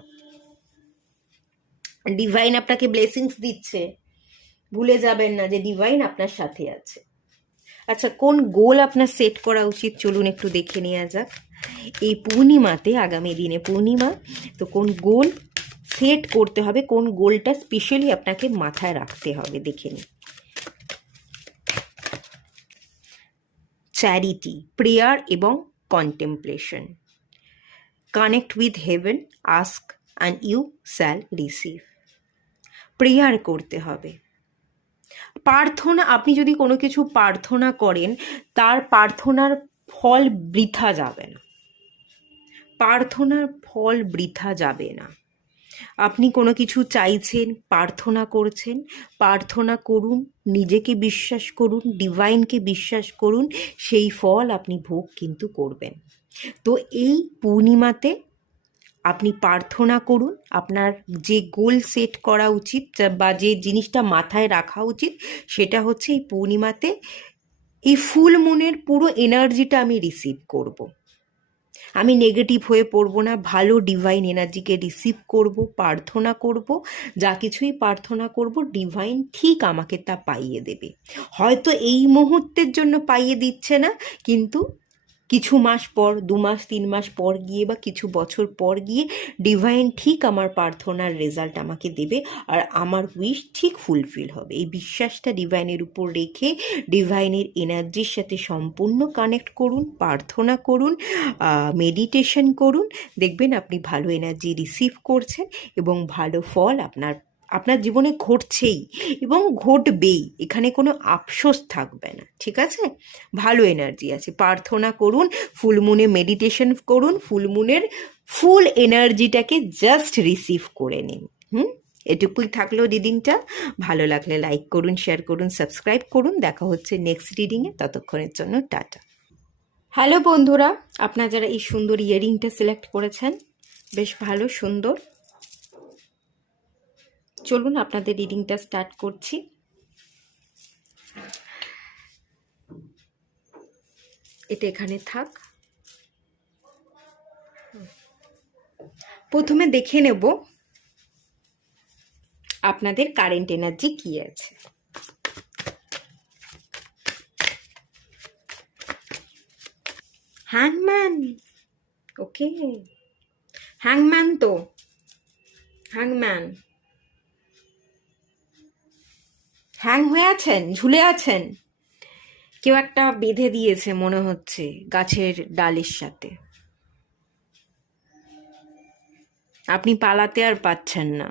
ডিভাইন আপনাকে ব্লেসিংস দিচ্ছে, ভুলে যাবেন না যে ডিভাইন আপনার সাথে আছে। আচ্ছা, কোন গোল আপনার সেট করা উচিত চলুন একটু দেখে নেওয়া যাক। এই পূর্ণিমাতে, আগামী দিনে পূর্ণিমা, তো কোন গোল সেট করতে হবে, কোন গোলটা স্পেশালি আপনাকে মাথায় রাখতে হবে দেখে নিন। চ্যারিটি, প্রেয়ার এবং contemplation. Connect with heaven, ask and you shall receive. Prayer করতে হবে, প্রার্থনা। আপনি যদি কোনো কিছু প্রার্থনা করেন, তার প্রার্থনার ফল বৃথা যাবে না, প্রার্থনার ফল বৃথা যাবে না। আপনি কোনো কিছু চাইছেন, প্রার্থনা করছেন, প্রার্থনা করুন, নিজেকে বিশ্বাস করুন, ডিভাইনকে বিশ্বাস করুন, সেই ফল আপনি ভোগ কিন্তু করবেন। তো এই পূর্ণিমাতে আপনি প্রার্থনা করুন, আপনার যে গোল সেট করা উচিত বা যে জিনিসটা মাথায় রাখা উচিত সেটা হচ্ছে এই পূর্ণিমাতে এই ফুল মুনের পুরো এনার্জিটা আমি রিসিভ করব। আমি নেগেটিভ হয়ে পড়বো না, ভালো ডিভাইন এনার্জিকে রিসিভ করব, প্রার্থনা করব, যা কিছুই প্রার্থনা করব ডিভাইন ঠিক আমাকে তা পাইয়ে দেবে। হয়তো এই মুহূর্তের জন্য পাইয়ে দিচ্ছে না, কিন্তু কিছু মাস পর, 2 মাস 3 মাস পর গিয়ে বা কিছু বছর পর গিয়ে ডিভাইন ঠিক আমার প্রার্থনার রেজাল্ট আমাকে দেবে, আর আমার উইশ ঠিক ফুলফিল হবে। এই বিশ্বাসটা ডিভাইনের উপর রেখে ডিভাইনের এনার্জির সাথে সম্পূর্ণ কানেক্ট করুন, প্রার্থনা করুন, মেডিটেশন করুন, দেখবেন আপনি ভালো এনার্জি রিসিভ করছেন এবং ভালো ফল আপনার জীবনে ঘটছেই এবং ঘটবেই। এখানে কোনো আফসোস থাকবে না। ঠিক আছে, ভালো এনার্জি আছে, প্রার্থনা করুন, ফুলমুনে মেডিটেশন করুন, ফুলমুনের ফুল এনার্জিটাকে জাস্ট রিসিভ করে নিন। এটুকুই থাকলো রিডিংটা। ভালো লাগলে লাইক করুন, শেয়ার করুন, সাবস্ক্রাইব করুন। দেখা হচ্ছে নেক্সট রিডিংয়ে, ততক্ষণের জন্য টাটা। হ্যালো বন্ধুরা, আপনারা যারা এই সুন্দর ইয়ারিংটা সিলেক্ট করেছেন, বেশ ভালো সুন্দর, চলুন আপনাদের রিডিংটা স্টার্ট করছি। এটা এখানে থাক। প্রথমে দেখে নেব আপনাদের কারেন্ট এনার্জি কি আছে। হ্যাংম্যান, ওকে, হ্যাংম্যান, তো হ্যাংম্যান, হ্যাং হয়ে আছেন, ঝুলে আছেন, কেউ একটা বেঁধে দিয়েছে মনে হচ্ছে গাছের ডালের সাথে, আপনি পালাতে আর পাচ্ছেন না।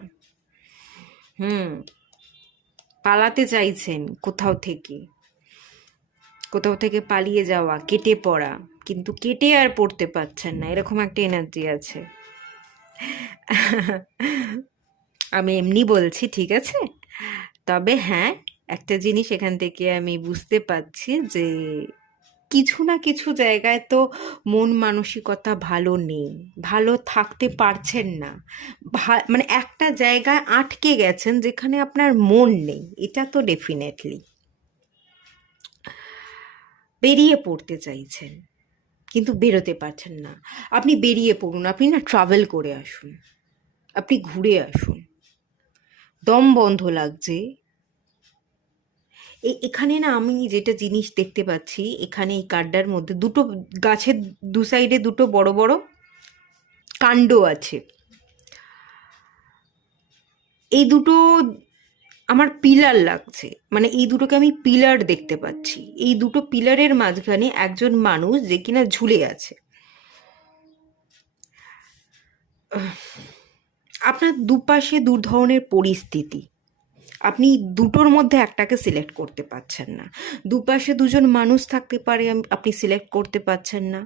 পালাতে চাইছেন কোথাও থেকে পালিয়ে যাওয়া, কেটে পড়া, কিন্তু কেটে আর পড়তে পারছেন না, এরকম একটা এনার্জি আছে। আমি এমনি বলছি, ঠিক আছে? তবে হ্যাঁ, একটা জিনিস এখান থেকে আমি বুঝতে পারছি যে কিছু না কিছু জায়গায় তো মন মানসিকতা ভালো নেই, ভালো থাকতে পারছেন না, মানে একটা জায়গায় আটকে গেছেন যেখানে আপনার মন নেই, এটা তো ডেফিনেটলি। বেরিয়ে পড়তে চাইছেন কিন্তু বেরোতে পারছেন না। আপনি বেরিয়ে পড়ুন, আপনি না ট্রাভেল করে আসুন, আপনি ঘুরে আসুন। দম বন্ধ লাগছে, এখানে না আমি যেটা জিনিস দেখতে পাচ্ছি, এখানে এই কার্ডটার মধ্যে দুটো গাছের দু সাইডে দুটো বড় বড় কাণ্ড আছে। এই দুটো আমার পিলার লাগছে, মানে এই দুটোকে আমি পিলার দেখতে পাচ্ছি। এই দুটো পিলারের মাঝখানে একজন মানুষ যে কিনা ঝুলে আছে। আপনার দুপাশে দু ধরনের পরিস্থিতি, আপনি দুটোর মধ্যে একটাকে সিলেক্ট করতে পারছেন না। দুপাশে দুজন মানুষ থাকতে পারে, আপনি সিলেক্ট করতে পারছেন না।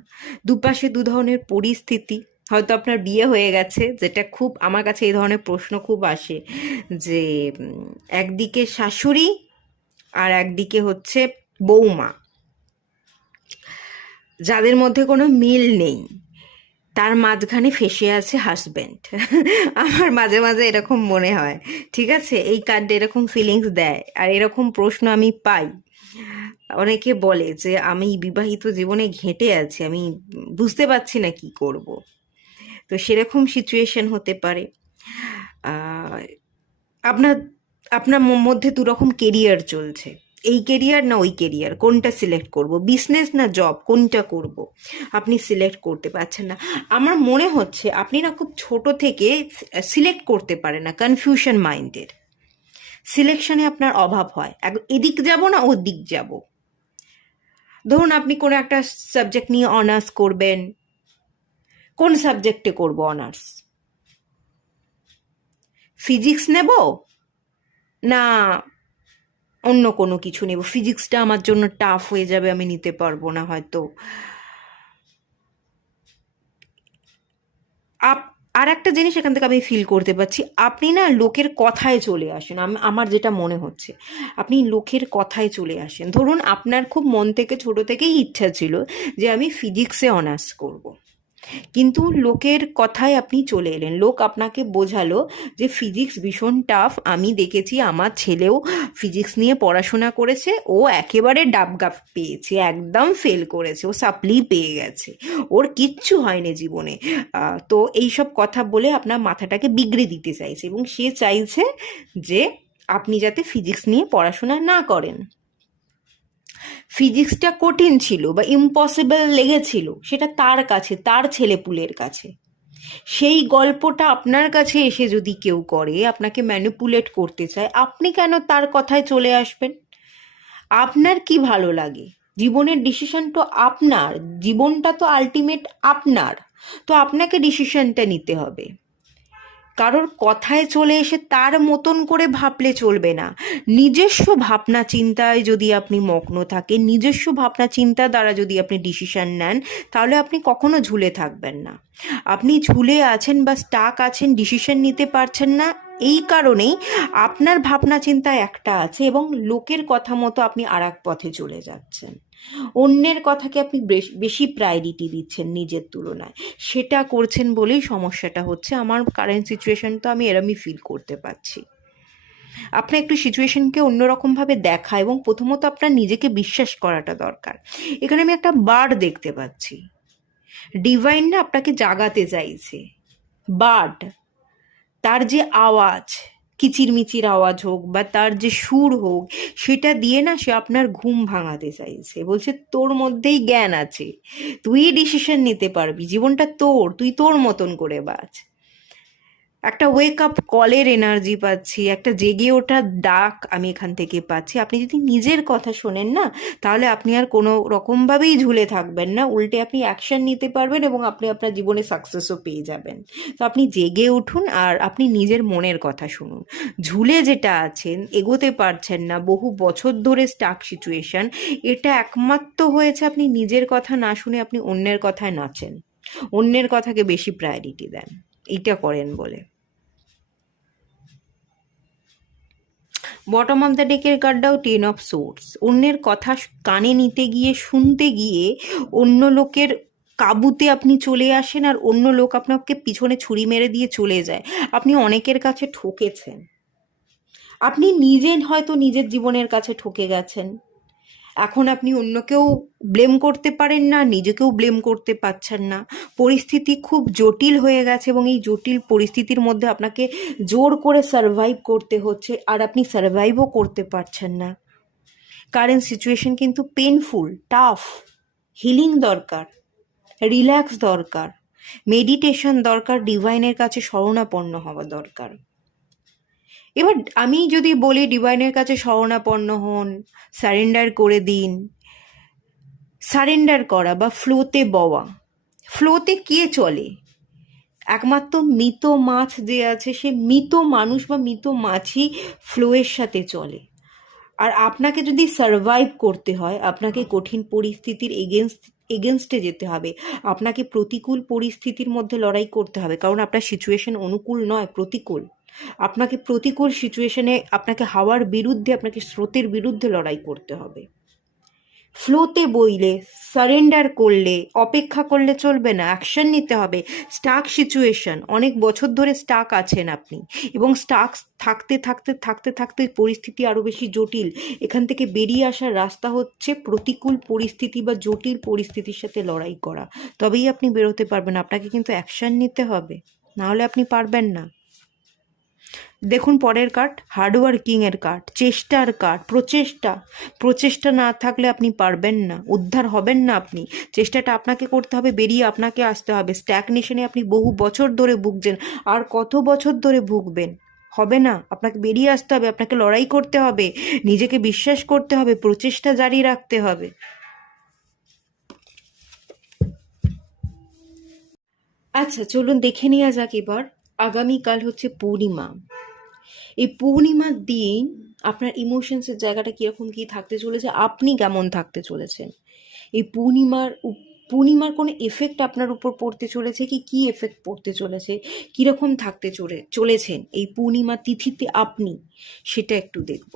দুপাশে দু ধরনের পরিস্থিতি, হয়তো আপনার বিয়ে হয়ে গেছে, যেটা খুব আমার কাছে এই ধরনের প্রশ্ন খুব আসে যে একদিকে শাশুড়ি আর একদিকে হচ্ছে বৌমা, যাদের মধ্যে কোনো মিল নেই, তার মাঝখানে ফেসে আছে হাজব্যান্ড। আমার মাঝে মাঝে এরকম মনে হয়, ঠিক আছে, এই কার্ডে এরকম ফিলিংস দেয় আর এরকম প্রশ্ন আমি পাই। অনেকে বলে যে আমি বিবাহিত জীবনে ঘেঁটে আছি, আমি বুঝতে পারছি না কি করব। তো সেরকম সিচুয়েশন হতে পারে। আহ, আপনার আপনার মধ্যে দু রকম কেরিয়ার চলছে, এই কেরিয়ার না ওই কেরিয়ার, কোনটা সিলেক্ট করব, বিজনেস না জব, কোনটা করব আপনি সিলেক্ট করতে পারছেন না। আমার মনে হচ্ছে আপনি না খুব ছোট থেকে সিলেক্ট করতে পারেন না, কনফিউশন মাইন্ডের, সিলেকশনে আপনার অভাব হয়, এদিক যাব না ওদিক যাব। ধরুন আপনি কোনো একটা সাবজেক্ট নিয়ে অনার্স করবেন, কোন সাবজেক্টে করব অনার্স, ফিজিক্স নেব না অন্য কোনো কিছু নেব, ফিজিক্সটা আমার জন্য টাফ হয়ে যাবে, আমি নিতে পারবো না হয়তো। আর একটা জিনিস এখান থেকে আমি ফিল করতে পারছি, আপনি না লোকের কথায় চলে আসেন। আমার যেটা মনে হচ্ছে, আপনি লোকের কথায় চলে আসেন। ধরুন আপনার খুব মন থেকে ছোট থেকেই ইচ্ছা ছিল যে আমি ফিজিক্সে অনার্স করব, কিন্তু লোকের কথায় আপনি চলে এলেন, লোক আপনাকে বোঝালো যে ফিজিক্স ভীষণ টাফ। আমি দেখেছি আমার ছেলেও ফিজিক্স নিয়ে পড়াশোনা করেছে, ও একেবারে ডাবগাপ পেয়েছে, একদম ফেল করেছে, ও সাপ্লি পেয়ে গেছে, ওর কিচ্ছু হয়নি জীবনে। তো এইসব কথা বলে আপনার মাথাটাকে বিগড়ে দিতে চাইছে, এবং সে চাইছে যে আপনি যাতে ফিজিক্স নিয়ে পড়াশোনা না করেন। ফিজিক্সটা কঠিন ছিল বা ইম্পসিবল লেগেছিল সেটা তার কাছে, তার ছেলেপুলের কাছে। সেই গল্পটা আপনার কাছে এসে যদি কেউ করে, আপনাকে ম্যানিপুলেট করতে চায়, আপনি কেন তার কথায় চলে আসবেন? আপনার কি ভালো লাগে? জীবনের ডিসিশন তো আপনার, জীবনটা তো আলটিমেট আপনার, তো আপনাকে ডিসিশনটা নিতে হবে। কারোর কথায় চলে এসে তার মতন করে ভাবলে চলবে না। নিজস্ব ভাবনা চিন্তায় যদি আপনি মগ্ন থাকেন, নিজস্ব ভাবনা চিন্তা দ্বারা যদি আপনি ডিসিশন নেন, তাহলে আপনি কখনো ঝুলে থাকবেন না। আপনি ঝুলে আছেন বা স্টাক আছেন, ডিসিশন নিতে পারছেন না, এই কারণেই আপনার ভাবনা চিন্তা একটা আছে এবং লোকের কথা মতো আপনি আর এক পথে চলে যাচ্ছেন। অন্যের কথাকে আপনি বেশি প্রায়োরিটি দিচ্ছেন নিজের তুলনায়, সেটা করছেন বলেই সমস্যাটা হচ্ছে। আমার কারেন্ট সিচুয়েশন তো আমি এরমই ফিল করতে পারছি। আপনার একটু সিচুয়েশনকে অন্যরকমভাবে দেখা এবং প্রথমত আপনার নিজেকে বিশ্বাস করাটা দরকার। এখানে আমি একটা বার্ড দেখতে পাচ্ছি, ডিভাইন না আপনাকে জাগাতে চাইছে। বার্ড, তার যে আওয়াজ, কিচিরমিচির আওয়াজ হোক বা তার যে সুর হোক, সেটা দিয়ে না সে আপনার ঘুম ভাঙাতে চাইছে। বলছে তোর মধ্যেই জ্ঞান আছে, তুই ডিসিশন নিতে পারবি, জীবনটা তোর, তুই তোর মতন করে বাঁচ। একটা ওয়েক আপ কলের এনার্জি পাচ্ছি, একটা জেগে ওঠার ডাক আমি এখান থেকে পাচ্ছি। আপনি যদি নিজের কথা শোনেন না, তাহলে আপনি আর কোনো রকমভাবেই ঝুলে থাকবেন না, উল্টে আপনি অ্যাকশন নিতে পারবেন এবং আপনি আপনার জীবনে সাকসেসও পেয়ে যাবেন। তো আপনি জেগে উঠুন আর আপনি নিজের মনের কথা শুনুন। ঝুলে যেটা আছেন, এগোতে পারছেন না, বহু বছর ধরে স্টাক সিচুয়েশন, এটা একমাত্র হয়েছে আপনি নিজের কথা না শুনে আপনি অন্যের কথায় নাচেন, অন্যের কথাকে বেশি প্রায়োরিটি দেন, এইটা করেন বলে। বটম অফ দ্য ডেকের কার্ডটাও 10 অফ সোর্স। অন্যের কথা কানে নিতে গিয়ে, শুনতে গিয়ে অন্য লোকের কাবুতে আপনি চলে আসেন আর অন্য লোক আপনাকে পিছনে ছুরি মেরে দিয়ে চলে যায়। আপনি অনেকের কাছে ঠকেছেন, আপনি নিজে হয়তো নিজের জীবনের কাছে ঠকে গেছেন। এখন আপনি অন্যকেও ব্লেম করতে পারেন না, নিজেকেও ব্লেম করতে পারছেন না। পরিস্থিতি খুব জটিল হয়ে গেছে এবং এই জটিল পরিস্থিতির মধ্যে আপনাকে জোর করে সারভাইভ করতে হচ্ছে আর আপনি সারভাইভও করতে পারছেন না। কারেন্ট সিচুয়েশন কিন্তু পেনফুল, টাফ, হিলিং দরকার, রিল্যাক্স দরকার, মেডিটেশন দরকার, ডিভাইনের কাছে শরণাপন্ন হওয়া দরকার। এবার আমি যদি বলি ডিভাইনের কাছে শরণাপন্ন হন, সারেন্ডার করে দিন, সারেন্ডার করা বা ফ্লোতে বওয়া, ফ্লোতে কে চলে? একমাত্র মৃত মাছ যে আছে, সে মৃত মানুষ বা মৃত মাছই ফ্লোয়ের সাথে চলে। আর আপনাকে যদি সারভাইভ করতে হয়, আপনাকে কঠিন পরিস্থিতির এগেনস্টে যেতে হবে, আপনাকে প্রতিকূল পরিস্থিতির মধ্যে লড়াই করতে হবে, কারণ আপনার সিচুয়েশন অনুকূল নয়, প্রতিকূল। আপনাকে প্রতিকূল সিচুয়েশনে আপনাকে হাওয়ার বিরুদ্ধে, আপনাকে স্রোতের বিরুদ্ধে লড়াই করতে হবে। ফ্লোতে বইলে, সারেন্ডার করলে, অপেক্ষা করলে চলবে না, অ্যাকশন নিতে হবে। স্টাক সিচুয়েশন, অনেক বছর ধরে স্টাক আছেন আপনি, এবং স্টাক থাকতে থাকতে থাকতে থাকতে পরিস্থিতি আরও বেশি জটিল। এখান থেকে বেরিয়ে আসার রাস্তা হচ্ছে প্রতিকূল পরিস্থিতি বা জটিল পরিস্থিতির সাথে লড়াই করা, তবেই আপনি বেরোতে পারবেন। আপনাকে কিন্তু অ্যাকশন নিতে হবে, নাহলে আপনি পারবেন না। দেখুন পরের কার্ড, হার্ডওয়ার্কিংয়ের কার্ড, চেষ্টার কার্ড, প্রচেষ্টা। প্রচেষ্টা না থাকলে আপনি পারবেন না, উদ্ধার হবেন না আপনি। চেষ্টাটা আপনাকে করতে হবে, বেরিয়ে আপনাকে আসতে হবে। স্ট্যাগনেশনে আপনি বহু বছর ধরে ভুগছেন, আর কত বছর ধরে ভুগবেন? হবে না, আপনাকে বেরিয়ে আসতে হবে, আপনাকে লড়াই করতে হবে, নিজেকে বিশ্বাস করতে হবে, প্রচেষ্টা জারি রাখতে হবে। আচ্ছা, চলুন দেখে নেওয়া যাক এবার। আগামীকাল হচ্ছে পূর্ণিমা। এই পূর্ণিমার দিন আপনার ইমোশনসের জায়গাটা কীরকম কী থাকতে চলেছে, আপনি কেমন থাকতে চলেছেন, এই পূর্ণিমার কোনো এফেক্ট আপনার উপর পড়তে চলেছে কি, কী এফেক্ট পড়তে চলেছে, কীরকম থাকতে চলেছেন এই পূর্ণিমা তিথিতে আপনি, সেটা একটু দেখব।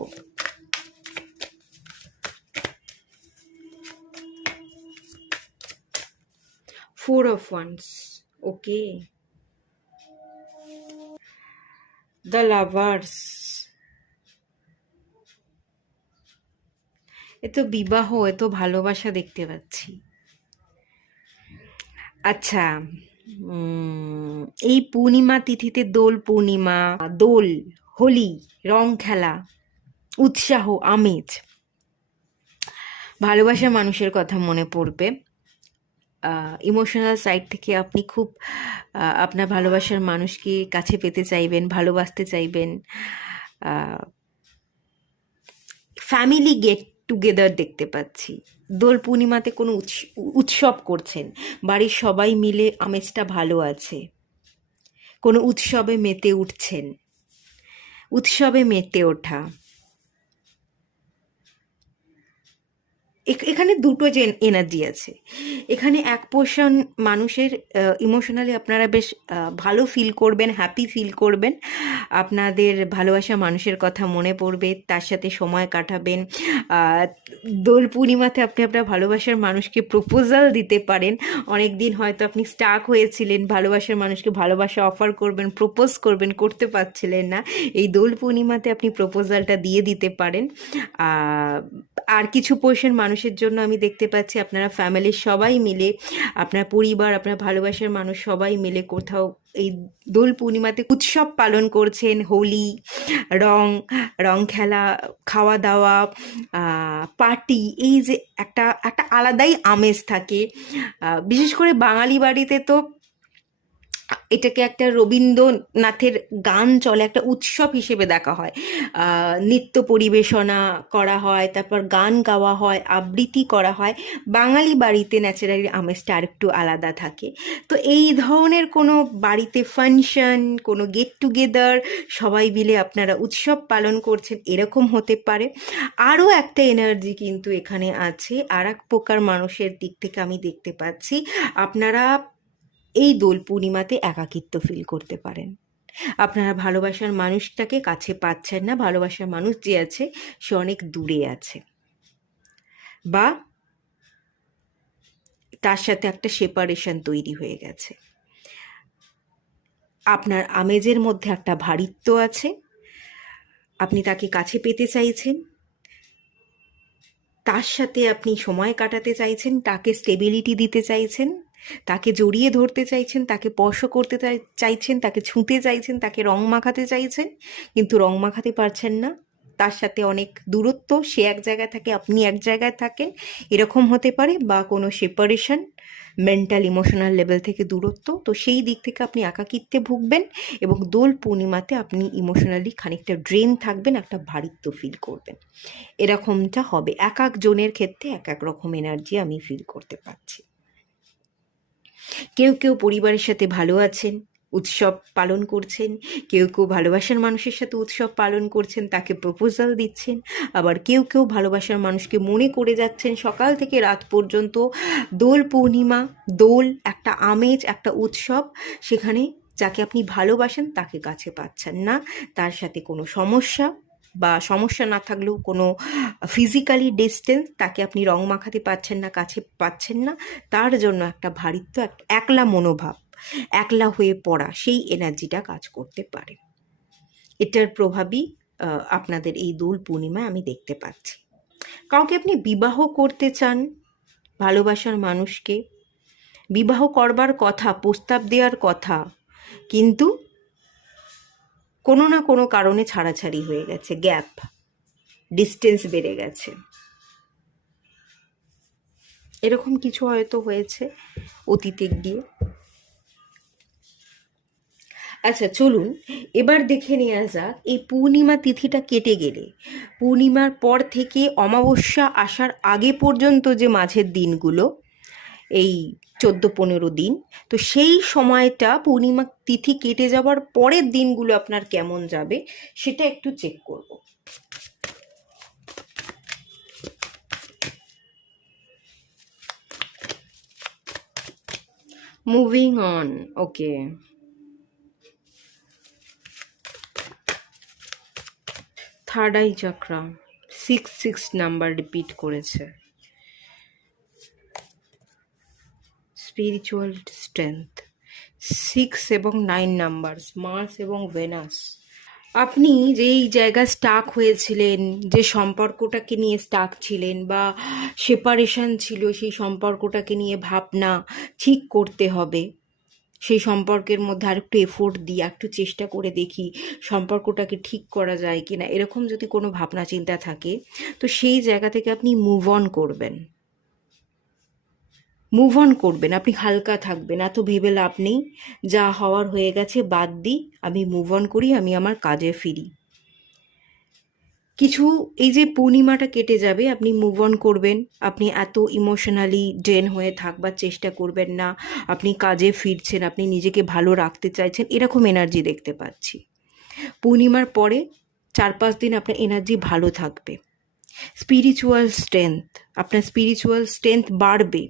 4 of Wands, okay. The lovers, এ তো বিবাহ, এ তো ভালোবাসা দেখতে পাচ্ছি। আচ্ছা, এই পূর্ণিমা তিথিতে দোল পূর্ণিমা, দোল, হোলি, রং খেলা, উৎসাহ, আমেজ, ভালোবাসার মানুষের কথা মনে পড়বে। ইমোশনাল সাইড থেকে আপনি খুব আপনার ভালোবাসার মানুষকে কাছে পেতে চাইবেন, ভালোবাসতে চাইবেন। ফ্যামিলি গেট টুগেদার দেখতে পাচ্ছি। দোল পূর্ণিমাতে কোনো উৎসব করছেন, বাড়ির সবাই মিলে আমেজটা ভালো আছে, কোনো উৎসবে মেতে উঠছেন, উৎসবে মেতে ওঠা। এখানে দুটো যে এনার্জি আছে, এখানে এক পোর্শন মানুষের ইমোশনালি আপনারা বেশ ভালো ফিল করবেন, হ্যাপি ফিল করবেন, আপনাদের ভালোবাসা মানুষের কথা মনে পড়বে, তার সাথে সময় কাটাবেন। দোল পূর্ণিমাতে আপনি আপনার ভালোবাসার মানুষকে প্রপোজাল দিতে পারেন। অনেক দিন হয়তো আপনি স্টাক হয়েছিলেন, ভালোবাসার মানুষকে ভালোবাসা অফার করবেন, প্রপোজ করবেন, করতে পারছিলেন না, এই দোল পূর্ণিমাতে আপনি প্রপোজালটা দিয়ে দিতে পারেন। আর কিছু পোর্শন মানুষের জন্য আমি দেখতে পাচ্ছি আপনারা ফ্যামিলির সবাই মিলে, আপনার পরিবার, আপনার ভালোবাসার মানুষ সবাই মিলে কোথাও এই দোল পূর্ণিমাতে উৎসব পালন করছেন। হোলি, রং খেলা, খাওয়া দাওয়া, পার্টি, এই যে একটা আলাদাই আমেজ থাকে। বিশেষ করে বাঙালি বাড়িতে তো এটাকে একটা রবীন্দ্রনাথের গান চলে, একটা উৎসব হিসেবে দেখা হয়। নৃত্য পরিবেশনা করা হয়, তারপর গান গাওয়া হয়, আবৃত্তি করা হয়। বাঙালি বাড়িতে ন্যাচারালি আমেজটা আরেকটু আলাদা থাকে। তো এই ধরনের কোনো বাড়িতে ফাংশন, কোনো গেট টুগেদার, সবাই মিলে আপনারা উৎসব পালন করছেন, এরকম হতে পারে। আরও একটা এনার্জি কিন্তু এখানে আছে, আর এক প্রকার মানুষের দিক থেকে আমি দেখতে পাচ্ছি আপনারা এই দোল পূর্ণিমাতে একাকিত্ব ফিল করতে পারেন। আপনারা ভালোবাসার মানুষটাকে কাছে পাচ্ছেন না, ভালোবাসার মানুষ যে আছে সে অনেক দূরে আছে, বা তার সাথে একটা সেপারেশন তৈরি হয়ে গেছে। আপনার আমেজের মধ্যে একটা ভারিত্ব আছে, আপনি তাকে কাছে পেতে চাইছেন, তার সাথে আপনি সময় কাটাতে চাইছেন, তাকে স্টেবিলিটি দিতে চাইছেন, তাকে জড়িয়ে ধরতে চাইছেন, তাকে স্পর্শ করতে চাইছেন, তাকে ছুঁতে চাইছেন, তাকে রং মাখাতে চাইছেন, কিন্তু রং মাখাতে পারছেন না। তার সাথে অনেক দূরত্ব, সে এক জায়গায় থাকে আপনি এক জায়গায় থাকেন, এরকম হতে পারে, বা কোনো সেপারেশন, মেন্টাল ইমোশনাল লেভেল থেকে দূরত্ব, তো সেই দিক থেকে আপনি একাকিত্বে ভুগবেন এবং দোল পূর্ণিমাতে আপনি ইমোশনালি খানিকটা ড্রেন থাকবেন, একটা ভারিত্ব ফিল করবেন। এরকমটা হবে, এক এক জনের ক্ষেত্রে এক এক রকম এনার্জি আমি ফিল করতে পারছি। কেউ কেউ পরিবারের সাথে ভালো আছেন, উৎসব পালন করছেন, কেউ কেউ ভালোবাসার মানুষের সাথে উৎসব পালন করছেন, তাকে প্রপোজাল দিচ্ছেন, আবার কেউ কেউ ভালোবাসার মানুষকে মনে করে যাচ্ছেন সকাল থেকে রাত পর্যন্ত। দোল পূর্ণিমা, দোল একটা আমেজ, একটা উৎসব, সেখানে যাকে আপনি ভালোবাসেন তাকে কাছে পাচ্ছেন না, তার সাথে কোনো সমস্যা বা সমস্যা না থাকলেও কোনো ফিজিক্যালি ডিস্টেন্স, তাকে আপনি রং মাখাতে পারছেন না, কাছে পাচ্ছেন না, তার জন্য একটা ভারিত্ব, একটা একলা মনোভাব, একলা হয়ে পড়া, সেই এনার্জিটা কাজ করতে পারে। এটার প্রভাবই আপনাদের এই দোল পূর্ণিমায় আমি দেখতে পাচ্ছি। কাউকে আপনি বিবাহ করতে চান, ভালোবাসার মানুষকে বিবাহ করবার কথা, প্রস্তাব দেওয়ার কথা, কিন্তু কোনো না কোনো কারণে ছাড়াছাড়ি হয়ে গেছে, গ্যাপ, ডিস্টেন্স বেড়ে গেছে, এরকম কিছু হয়তো হয়েছে অতীতে গিয়ে। আচ্ছা চলুন এবার দেখে নেওয়া যাক, এই পূর্ণিমা তিথিটা কেটে গেলে, পূর্ণিমার পর থেকে অমাবস্যা আসার আগে পর্যন্ত যে মাঝের দিনগুলো, এই 14-15 দিন, তো সেই সময়টা পূর্ণিমা তিথি কেটে যাওয়ার পরের দিনগুলো আপনার কেমন যাবে সেটা একটু চেক করব। Moving on, okay. Third eye chakra 6 number repeat করেছে। স্পিরিচুয়াল স্ট্রেংথ 6 এবং 9 নাম্বার, মার্স এবং ভেনাস। আপনি যেই জায়গায় স্টাক হয়েছিলেন, যে সম্পর্কটাকে নিয়ে স্টাক ছিলেন বা সেপারেশন ছিল, সেই সম্পর্কটাকে নিয়ে ভাবনা ঠিক করতে হবে, সেই সম্পর্কের মধ্যে আর একটু এফোর্ট দিই, একটু চেষ্টা করে দেখি সম্পর্কটাকে ঠিক করা যায় কি না, এরকম যদি কোনো ভাবনা চিন্তা থাকে, তো সেই জায়গা থেকে আপনি মুভ অন করবেন, আপনি হালকা থাকবেন, এত ভেবে লাভ নেই, যা হওয়ার হয়ে গেছে বাদ দিই, আমি মুভ অন করি, আমি আমার কাজে ফিরি। কিছু এই যে পূর্ণিমাটা কেটে যাবে, আপনি মুভ অন করবেন, আপনি এত ইমোশনালি ড্রেন হয়ে থাকবার চেষ্টা করবেন না, আপনি কাজে ফিরছেন, আপনি নিজেকে ভালো রাখতে চাইছেন, এরকম এনার্জি দেখতে পাচ্ছি। পূর্ণিমার পরে 4-5 দিন আপনার এনার্জি ভালো থাকবে, আপনার স্পিরিচুয়াল স্ট্রেংথ বাড়বে,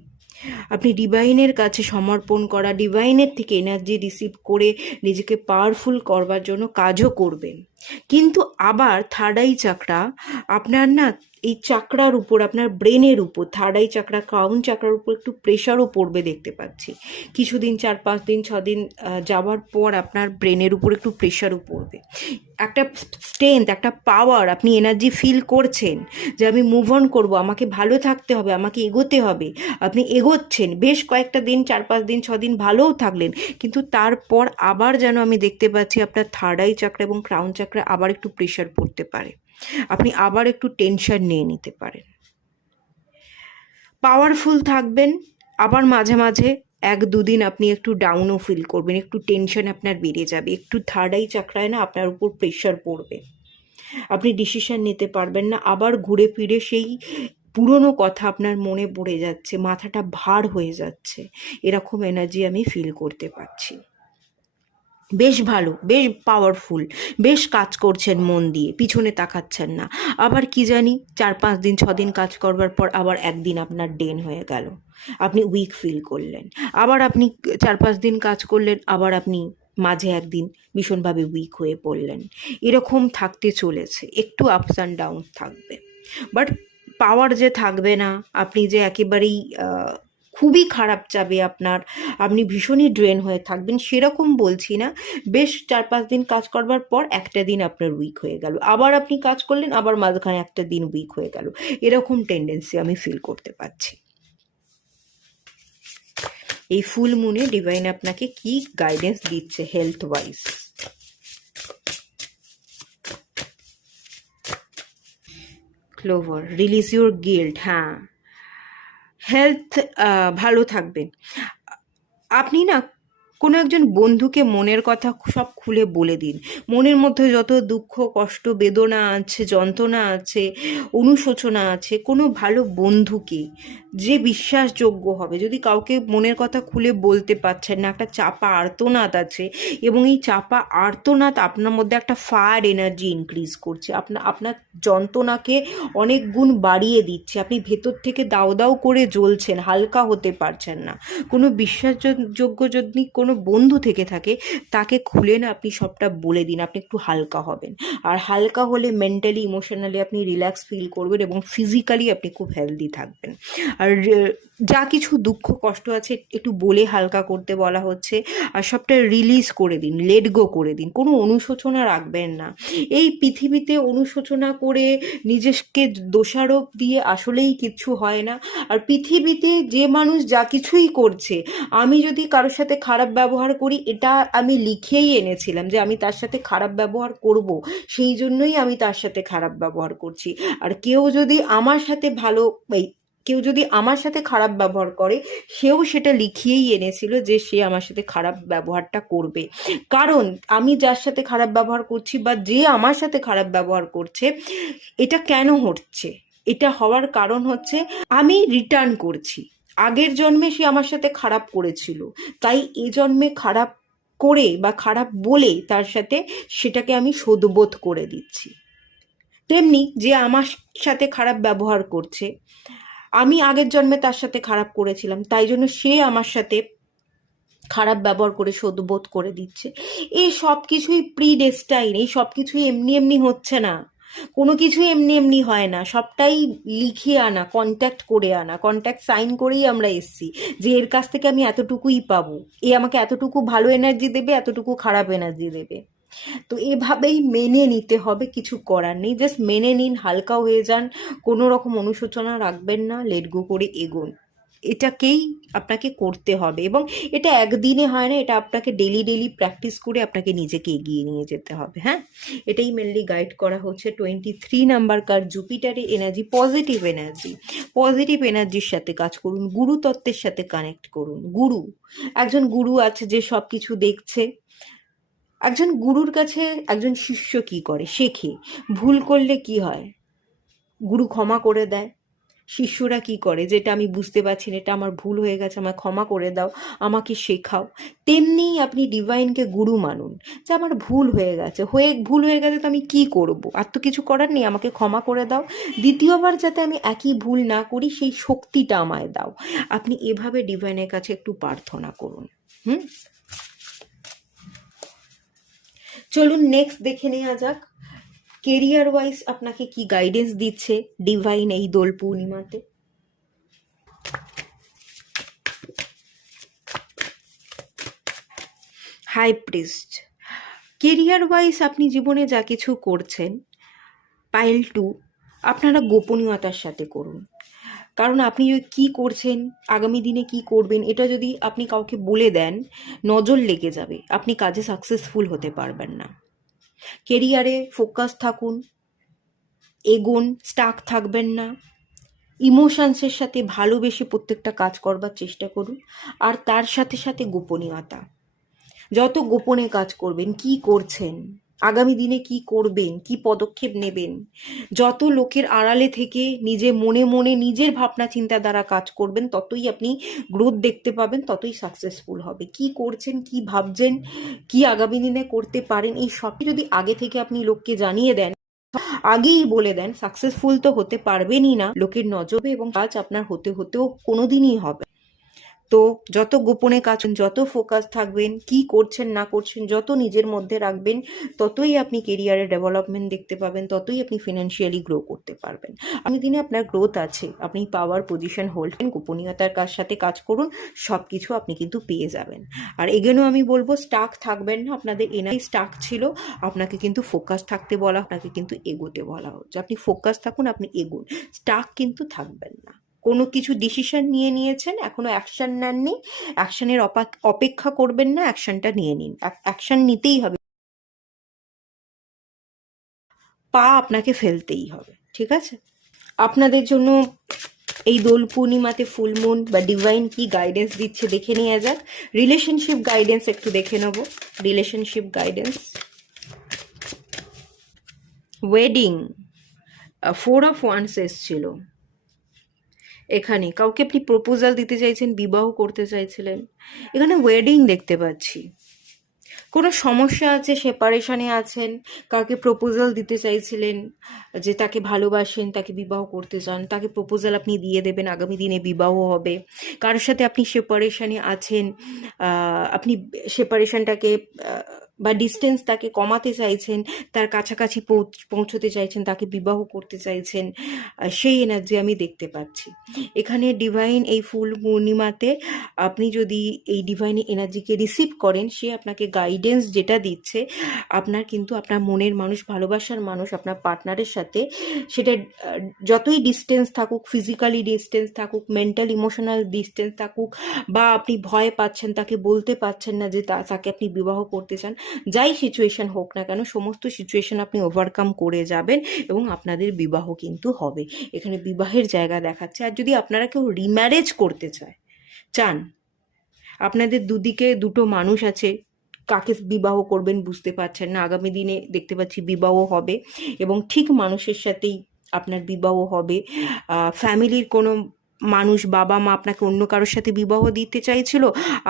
আপনি ডিভাইনের কাছে সমর্পণ করা, ডিভাইনের থেকে এনার্জি রিসিভ করে নিজেকে পাওয়ারফুল করবার জন্য কাজও করবেন। কিন্তু আবার থার্ড আই চাকরা আপনার না, এই চাকরার উপর, আপনার ব্রেনের উপর, থার্ড আই চাকরা, ক্রাউন চাকরার উপর একটু প্রেশারও পড়বে দেখতে পাচ্ছি। কিছুদিন 4-5 দিন 6 দিন যাওয়ার পর আপনার ব্রেনের উপর একটু প্রেশারও পড়বে। একটা স্ট্রেংথ, একটা পাওয়ার, আপনি এনার্জি ফিল করছেন যে আমি মুভ অন করবো, আমাকে ভালো থাকতে হবে, আমাকে এগোতে হবে, আপনি এগোচ্ছেন, বেশ কয়েকটা দিন 4-5 দিন 6 দিন ভালোও থাকলেন, কিন্তু তারপর আবার যেন আমি দেখতে পাচ্ছি আপনার থার্ড আই চাকরা এবং ক্রাউন চাকরা আবার একটু প্রেশার পড়তে পারে, আপনি আবার একটু টেনশন নিয়ে নিতে পারেন। পাওয়ারফুল থাকবেন, আবার মাঝে মাঝে 1-2 দিন আপনি একটু ডাউনও ফিল করবেন, একটু টেনশন আপনার বেড়ে যাবে, একটু থার্ড আই চাকরায় না আপনার উপর প্রেশার পড়বে, আপনি ডিসিশন নিতে পারবেন না, আবার ঘুরে ফিরে সেই পুরনো কথা আপনার মনে পড়ে যাচ্ছে, মাথাটা ভার হয়ে যাচ্ছে, এরকম এনার্জি আমি ফিল করতে পারছি। বেশ ভালো, বেশ পাওয়ারফুল, বেশ কাজ করছেন মন দিয়ে, পিছনে তাকাচ্ছেন না। আবার কি জানি 4-5 দিন 6 দিন কাজ করবার পর আবার একদিন আপনার ডেন হয়ে গেল, আপনি উইক ফিল করলেন, আবার আপনি 4-5 দিন কাজ করলেন, আবার আপনি মাঝে একদিন ভীষণভাবে উইক হয়ে পড়লেন, এরকম থাকতে চলেছে, একটু আপস অ্যান্ড ডাউন থাকবে, বাট পাওয়ার যে থাকবে না, আপনি যে একেবারেই খুবই খারাপ যাবে আপনার, আপনি ভীষণই ড্রেন হয়ে থাকবেন সেরকম বলছি না। বেশ 4-5 দিন কাজ করবার পর একটা দিন আপনার উইক হয়ে গেল, আবার আপনি কাজ করলেন, আবার মাঝখানে একটা দিন উইক হয়ে গেল, এরকম টেন্ডেন্সি আমি ফিল করতে পারছি। এই ফুল মুনে ডিভাইন আপনাকে কি গাইডেন্স দিচ্ছে health wise? Lover, release your guilt. হ্যাঁ, হেলথ ভালো থাকবে। আপনি না কোনো একজন বন্ধুকে মনের কথা সব খুলে বলে দিন। মনের মধ্যে যত দুঃখ, কষ্ট, বেদনা আছে, যন্ত্রণা আছে, অনুশোচনা আছে, কোনো ভালো বন্ধুকে, যে বিশ্বাসযোগ্য হবে। যদি কাউকে মনের কথা খুলে বলতে পারছেন না, একটা চাপা আর্তনাদ আছে, এবং এই চাপা আর্তনাদ আপনার মধ্যে একটা ফায়ার এনার্জি ইনক্রিজ করছে, আপনার যন্ত্রণাকে অনেক গুণ বাড়িয়ে দিচ্ছে। আপনি ভেতর থেকে দাউ দাউ করে জ্বলছেন, হালকা হতে পারছেন না। কোনো বিশ্বাসযোগ্য যদি কোনো বন্ধু থেকে থাকে, তাকে খুলে না আপনি সবটা বলে দিন, আপনি একটু হালকা হবেন। আর হালকা হলে মেন্টালি, ইমোশনালি আপনি রিল্যাক্স ফিল করবেন, এবং ফিজিক্যালি আপনি খুব হেলদি থাকবেন। আর যা কিছু দুঃখ কষ্ট আছে একটু বলে হালকা করতে বলা হচ্ছে, আর সবটা রিলিজ করে দিন, লেট গো করে দিন, কোনো অনুশোচনা রাখবেন না। এই পৃথিবীতে অনুশোচনা করে নিজেকে দোষারোপ দিয়ে আসলেই কিচ্ছু হয় না। আর পৃথিবীতে যে মানুষ যা কিছুই করছে, আমি যদি কারোর সাথে খারাপ ব্যবহার করি, এটা আমি লিখেই এনেছিলাম যে আমি তার সাথে খারাপ ব্যবহার করব, সেই জন্যই আমি তার সাথে খারাপ ব্যবহার করছি। আর কেউ যদি আমার সাথে খারাপ ব্যবহার করে, সেও সেটা লিখিয়েই এনেছিল যে সে আমার সাথে খারাপ ব্যবহারটা করবে। কারণ আমি যার সাথে খারাপ ব্যবহার করছি, বা যে আমার সাথে খারাপ ব্যবহার করছে, এটা কেন হচ্ছে? এটা হওয়ার কারণ হচ্ছে আমি রিটার্ন করছি। আগের জন্মে সে আমার সাথে খারাপ করেছিল, তাই এ জন্মে খারাপ করে বা খারাপ বলে তার সাথে সেটাকে আমি শোধবোধ করে দিচ্ছি। তেমনি যে আমার সাথে খারাপ ব্যবহার করছে, আমি আগের জন্মে তার সাথে খারাপ করেছিলাম, তাই জন্য সে আমার সাথে খারাপ ব্যবহার করে শোধবোধ করে দিচ্ছে। এই সব কিছুই প্রিডেস্টাইন, এই সব কিছুই এমনি এমনি হচ্ছে না। কোনো কিছুই এমনি এমনি হয় না, সবটাই লিখে আনা, কন্ট্যাক্ট করে আনা, কন্ট্যাক্ট সাইন করেই আমরা এসছি যে এর কাছ থেকে আমি এতটুকুই পাবো, এ আমাকে এতটুকু ভালো এনার্জি দেবে, এতটুকু খারাপ এনার্জি দেবে। তো এভাবেই মেনে নিতে হবে, কিছু করার নেই। জাস্ট মেনে নিন, হালকা হয়ে যান, কোনো রকম অনুশোচনা রাখবেন না, লেট গো করে এগোন। এটাকেই আপনাকে করতে হবে, এবং এটা একদিনে হয় না, এটা আপনাকে ডেলি ডেলি প্র্যাকটিস করে আপনাকে নিজেকে এগিয়ে নিয়ে যেতে হবে। হ্যাঁ, এটাই মেনলি গাইড করা হচ্ছে। 23 নাম্বার কার্ড, জুপিটারের এনার্জি, পজিটিভ এনার্জি। পজিটিভ এনার্জির সাথে কাজ করুন, গুরু তত্ত্বের সাথে কানেক্ট করুন। একজন গুরু আছে যে সব কিছু দেখছে। একজন গুরুর কাছে একজন শিষ্য কি করে, শেখে। ভুল করলে কি হয়, গুরু ক্ষমা করে দেয়। শিষ্যরা কি করে, যেটা আমি বুঝতে পারছি না, এটা আমার ভুল হয়ে গেছে, আমায় ক্ষমা করে দাও, আমাকে শেখাও। তেমনি আপনি ডিভাইনকে গুরু মানুন, যে আমার ভুল হয়ে গেছে, তো আমি কি করব, আর তো কিছু করার নেই, আমাকে ক্ষমা করে দাও, দ্বিতীয়বার যাতে আমি একই ভুল না করি সেই শক্তিটা আমায় দাও। আপনি এভাবে ডিভাইনের কাছে একটু প্রার্থনা করুন। চলুন নেক্সট দেখে নেওয়া যাক, কেরিয়ার ওয়াইজ আপনাকে কি গাইডেন্স দিচ্ছে ডিভাইন এই দোল পূর্ণিমাতে। হাই প্রিস্ট, কেরিয়ার ওয়াইজ আপনি জীবনে যা কিছু করছেন, পাইল 2, আপনারা গোপনীয়তার সাথে করুন। কারণ আপনি কি করছেন, আগামী দিনে কি করবেন, এটা যদি আপনি কাউকে বলে দেন, নজর লেগে যাবে, আপনি কাজে সাকসেসফুল হতে পারবেন না। কেরিয়ারে ফোকাস থাকুন, এগোন, স্টাক থাকবেন না। ইমোশনসের সাথে ভালোবেসে প্রত্যেকটা কাজ করবার চেষ্টা করুন। আর তার সাথে সাথে গোপনীয়তা, যত গোপনে কাজ করবেন, কি করছেন, আগামী দিনে কি করবেন, কি পদক্ষেপ নেবেন, যত লোকের আড়ালে থেকে নিজে মনে মনে নিজের ভাবনা চিন্তা দ্বারা কাজ করবেন, ততই আপনি গ্রোথ দেখতে পাবেন, ততই সাকসেসফুল হবে। কি করছেন, কি ভাবছেন, কি আগামী দিনে করতে পারেন, এই সবই যদি আগে থেকে আপনি লোককে জানিয়ে দেন, আগেই বলে দেন, সাকসেসফুল তো হতে পারবেনই না, লোকের নজরে এবং কাজ আপনার হতেও কোনোদিনই হবে। তো যত গোপনে কাজ, যত ফোকাস থাকবেন, কি করছেন না করছেন, যত নিজের মধ্যে রাখবেন, ততই আপনি কেরিয়ারে ডেভেলপমেন্ট দেখতে পাবেন, ততই আপনি ফিনান্সিয়ালি গ্রো করতে পারবেন। আগামী দিনে আপনার গ্রোথ আছে, আপনি পাওয়ার পজিশন হোল্ড করেন, গোপনীয়তার সাথে কাজ করুন, সব কিছু আপনি কিন্তু পেয়ে যাবেন। আর এগেনও আমি বলবো, স্টাক থাকবেন না, আপনাদের এনার্জি স্টাক ছিল, আপনাকে কিন্তু ফোকাস থাকতে বলা, আপনাকে কিন্তু এগোতে বলা হচ্ছে। আপনি ফোকাস থাকুন, আপনি এগোন, স্টাক কিন্তু থাকবেন না। কোনো কিছু ডিসিশন নিয়েছেন, এখনো অ্যাকশন নেননি, অ্যাকশনের অপেক্ষা করবেন না, অ্যাকশনটা নিয়ে নিন, অ্যাকশন নিতেই হবে, পা আপনাকে ফেলতেই হবে। ঠিক আছে, আপনাদের জন্য এই দোল পূর্ণিমাতে ফুল মুন বা ডিভাইন কি গাইডেন্স দিচ্ছে দেখে নেওয়া যাক। রিলেশনশিপ গাইডেন্স একটু দেখে নেব। Relationship guidance, wedding, 4 of wands এসছিল এখানে। কাউকে আপনি প্রপোজাল দিতে চাইছেন, বিবাহ করতে চাইছিলেন, এখানে ওয়েডিং দেখতে পাচ্ছি। কোনো সমস্যা আছে, সেপারেশনে আছেন, কাউকে প্রপোজাল দিতে চাইছিলেন যে তাকে ভালোবাসেন, তাকে বিবাহ করতে চান, তাকে প্রপোজাল আপনি দিয়ে দেবেন, আগামী দিনে বিবাহ হবে। কারোর সাথে আপনি সেপারেশনে আছেন, আপনি সেপারেশনটাকে বা ডিস্টেন্স তাকে কমাতে চাইছেন, তার কাছাকাছি পৌঁছতে চাইছেন, তাকে বিবাহ করতে চাইছেন, সেই এনার্জি আমি দেখতে পাচ্ছি এখানে। ডিভাইন এই ফুল পূর্ণিমাতে আপনি যদি এই ডিভাইন এনার্জিকে রিসিভ করেন, সে আপনাকে গাইডেন্স যেটা দিচ্ছে, আপনার কিন্তু আপনার মনের মানুষ, ভালোবাসার মানুষ, আপনার পার্টনারের সাথে সেটা যতই ডিস্টেন্স থাকুক, ফিজিক্যালি ডিস্টেন্স থাকুক, মেন্টাল ইমোশনাল ডিস্টেন্স থাকুক, বা আপনি ভয় পাচ্ছেন, তাকে বলতে পারছেন না যে তাকে আপনি বিবাহ করতে চান, যাই সিচুয়েশন হোক না কেন, সমস্ত সিচুয়েশন আপনি ওভারকাম করে যাবেন এবং আপনাদের বিবাহ কিন্তু হবে। এখানে বিবাহের জায়গা দেখাচ্ছে। আর যদি আপনারা কেউ রিম্যারেজ করতে চান, আপনাদের দুদিকে দুটো মানুষ আছে, কাকে বিবাহ করবেন বুঝতে পারছেন না, আগামী দিনে দেখতে পাচ্ছি বিবাহ হবে এবং ঠিক মানুষের সাথেই আপনার বিবাহ হবে। ফ্যামিলির কোনো মানুষ, বাবা মা আপনাকে অন্য কারোর সাথে বিবাহ দিতে চাইছিল,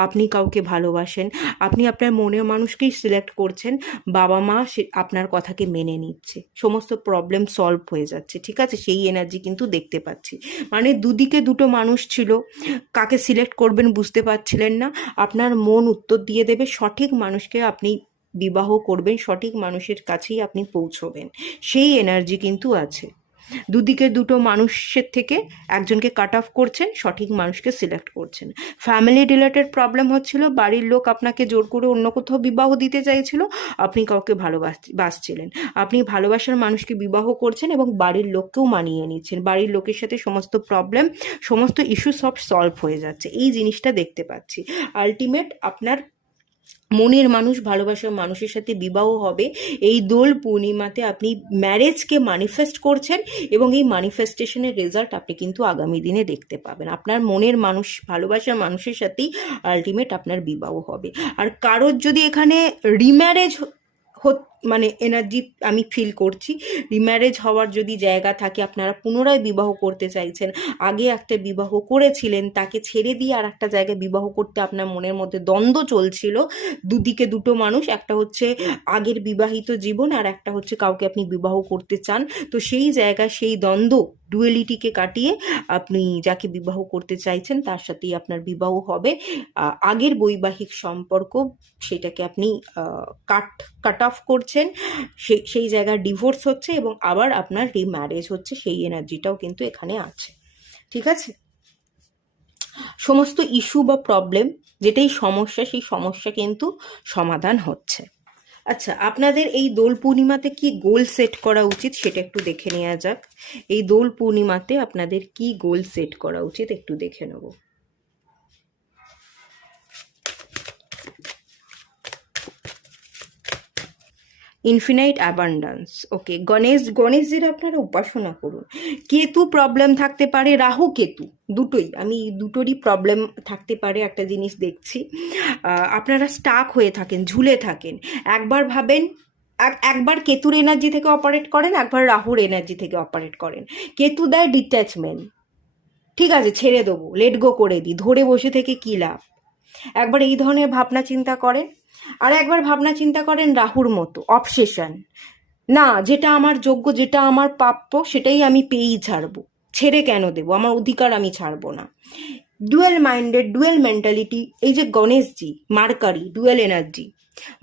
আপনি কাউকে ভালোবাসেন, আপনি আপনার মনের মানুষকেই সিলেক্ট করছেন, বাবা মা সে আপনার কথাকে মেনে নিচ্ছে, সমস্ত প্রবলেম সলভ হয়ে যাচ্ছে। ঠিক আছে, সেই এনার্জি কিন্তু দেখতে পাচ্ছি। মানে দুদিকে দুটো মানুষ ছিল, কাকে সিলেক্ট করবেন বুঝতে পারছিলেন না, আপনার মন উত্তর দিয়ে দেবে, সঠিক মানুষকে আপনি বিবাহ করবেন, সঠিক মানুষের কাছেই আপনি পৌঁছবেন, সেই এনার্জি কিন্তু আছে। দুদিকে দুটো মানুষের থেকে একজনকে কাট অফ করছেন, সঠিক মানুষকে সিলেক্ট করছেন। ফ্যামিলি রিলেটেড প্রবলেম হচ্ছিল, বাড়ির লোক আপনাকে জোর করে অন্য কোথাও বিবাহ দিতে চাইছিল, আপনি কাউকে ভালোবাসছিলেন, আপনি ভালোবাসার মানুষকে বিবাহ করছেন এবং বাড়ির লোককেও মানিয়ে নিচ্ছেন, বাড়ির লোকের সাথে সমস্ত প্রবলেম, সমস্ত ইস্যু সব সলভ হয়ে যাচ্ছে, এই জিনিসটা দেখতে পাচ্ছি। আলটিমেট আপনার মনের মানুষ, ভালোবাসার মানুষের সাথে বিবাহ হবে। এই দোল পূর্ণিমাতে আপনি ম্যারেজকে ম্যানিফেস্ট করছেন এবং এই ম্যানিফেস্টেশনের রেজাল্ট আপনি কিন্তু আগামী দিনে দেখতে পাবেন। আপনার মনের মানুষ, ভালোবাসার মানুষের সাথেই আলটিমেট আপনার বিবাহ হবে। আর কারোর যদি এখানে রিম্যারেজ মানে এনার্জি আমি ফিল করছি, রিম্যারেজ হওয়ার যদি জায়গা থাকে, আপনারা পুনরায় বিবাহ করতে চাইছেন, আগে একটা বিবাহ করেছিলেন, তাকে ছেড়ে দিয়ে আর একটা জায়গায় বিবাহ করতে আপনার মনের মধ্যে দ্বন্দ্ব চলছিল, দুদিকে দুটো মানুষ, একটা হচ্ছে আগের বিবাহিত জীবন আর একটা হচ্ছে কাউকে আপনি বিবাহ করতে চান, তো সেই জায়গায় সেই দ্বন্দ্ব, ডুয়েলিটিকে কাটিয়ে আপনি যাকে বিবাহ করতে চাইছেন তার সাথেই আপনার বিবাহ হবে। আগের বৈবাহিক সম্পর্ক, সেটাকে আপনি কাট অফ করছেন, সেই জায়গায় ডিভোর্স হচ্ছে এবং আবার আপনার রিম্যারেজ হচ্ছে, সেই এনার্জিটাও কিন্তু এখানে আছে। ঠিক আছে, সমস্ত ইস্যু বা প্রবলেম যেটাই সমস্যা, সেই সমস্যা কিন্তু সমাধান হচ্ছে। আচ্ছা, আপনাদের এই দোল পূর্ণিমাতে কি গোল সেট করা উচিত সেটা একটু দেখে নেওয়া যাক। এই দোল পূর্ণিমাতে আপনাদের কি গোল সেট করা উচিত একটু দেখে নেব। ইনফিনাইট অ্যাবান্ডান্স, ওকে। গণেশজির আপনারা উপাসনা করুন। কেতু প্রবলেম থাকতে পারে, রাহু কেতু দুটোই, আমি দুটোরই প্রবলেম থাকতে পারে, একটা জিনিস দেখছি। আপনারা স্টাক হয়ে থাকেন, ঝুলে থাকেন, একবার ভাবেন, একবার কেতুর এনার্জি থেকে অপারেট করেন, একবার রাহুর এনার্জি থেকে অপারেট করেন। কেতু দেয় ডিট্যাচমেন্ট, ঠিক আছে ছেড়ে দেবো, লেট গো করে দিই, ধরে বসে থেকে কী লাভ, একবার এই ধরনের ভাবনা চিন্তা করেন। আর একবার ভাবনা চিন্তা করেন রাহুর মতো, অবসেশন, না যেটা আমার যোগ্য, যেটা আমার প্রাপ্য, সেটাই আমি পেয়েই ছাড়বো, ছেড়ে কেন দেবো, আমার অধিকার আমি ছাড়বো না। ডুয়েল মাইন্ডেড, ডুয়েল মেন্টালিটি, এই যে Ganeshji, mercury dual energy,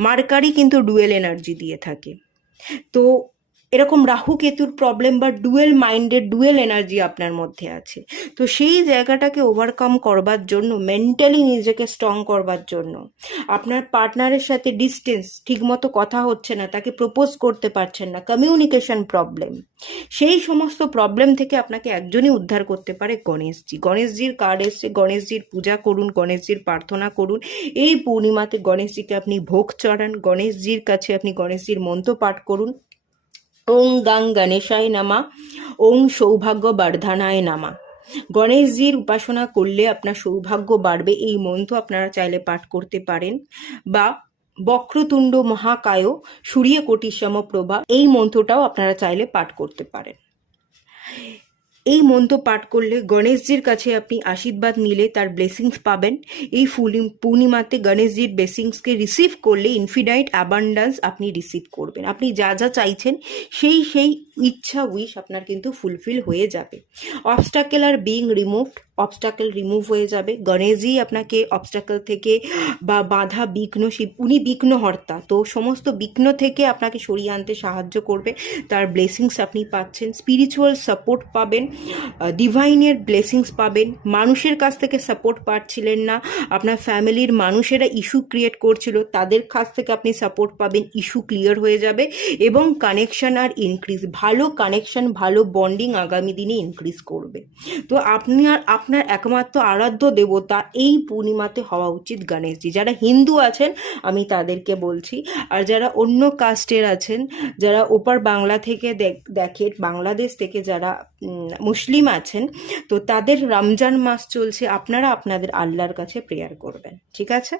mercury কিন্তু ডুয়েল এনার্জি দিয়ে থাকে। তো এরকম রাহু কেতুর প্রবলেম বা ডুয়েল মাইন্ডেড, ডুয়েল এনার্জি আপনার মধ্যে আছে, তো সেই জায়গাটাকে ওভারকাম করবার জন্য, মেন্টালি নিজেকে স্ট্রং করবার জন্য, আপনার পার্টনারের সাথে ডিস্টেন্স, ঠিকমতো কথা হচ্ছে না, তাকে প্রপোজ করতে পারছেন না, কমিউনিকেশন প্রবলেম, সেই সমস্ত প্রবলেম থেকে আপনাকে একজনই উদ্ধার করতে পারে, গণেশজি। গণেশজির কার্ড এসছে, গণেশজির পূজা করুন, গণেশজির প্রার্থনা করুন। এই পূর্ণিমাতে গণেশজিকে আপনি ভোগ চড়ান, গণেশজির কাছে আপনি গণেশজির মন্ত্র পাঠ করুন, ওং গাং গণেশায় নামা, ওং সৌভাগ্য বর্ধনায় নামা। গণেশজির উপাসনা করলে আপনার সৌভাগ্য বাড়বে, এই মন্ত্র আপনারা চাইলে পাঠ করতে পারেন। বা বক্রতুণ্ড মহাকায় সূর্যকোটি সমপ্রভা, এই মন্ত্রটাও আপনারা চাইলে পাঠ করতে পারেন। এই মন্ত্র পাঠ করলে গণেশজির কাছে আপনি আশীর্বাদ নিলে তার ব্লেসিংস পাবেন। এই পূর্ণিমাতে গণেশজির ব্লেসিংসকে রিসিভ করলে ইনফিনাইট অ্যাবান্ডান্স আপনি রিসিভ করবেন। আপনি যা যা চাইছেন সেই সেই ইচ্ছা উইশ আপনার কিন্তু ফুলফিল হয়ে যাবে। Obstacle are being removed, obstacle remove হয়ে যাবে। গণেশজি আপনাকে অবস্টাকেল থেকে বা বাধা বিঘ্ন, উনি বিঘ্নহর্তা, তো সমস্ত বিঘ্ন থেকে আপনাকে সরিয়ে আনতে সাহায্য করবে। তার ব্লেসিংস আপনি পাচ্ছেন, স্পিরিচুয়াল সাপোর্ট পাবেন, ডিভাইনের ব্লেসিংস পাবেন। মানুষের কাছ থেকে সাপোর্ট পাচ্ছিলেন না, আপনার ফ্যামিলির মানুষেরা ইস্যু ক্রিয়েট করছিল, তাদের কাছ থেকে আপনি সাপোর্ট পাবেন, ইস্যু ক্লিয়ার হয়ে যাবে এবং কানেকশন আর ইনক্রিজ, ভালো কানেকশন, ভালো বন্ডিং আগামী দিনে ইনক্রিজ করবে। তো আপনার একমাত্র আরাধ্য দেবতা এই পূর্ণিমাতে হওয়া উচিত গণেশজি। যারা হিন্দু আছেন আমি তাদেরকে বলছি, আর যারা অন্য কাস্টের আছেন, যারা ওপার বাংলা থেকে দেখেন, বাংলাদেশ থেকে যারা মুসলিম আছেন, তো তাদের রমজান মাস চলছে, আপনারা আপনাদের আল্লাহর কাছে প্রেয়ার করবেন, ঠিক আছে?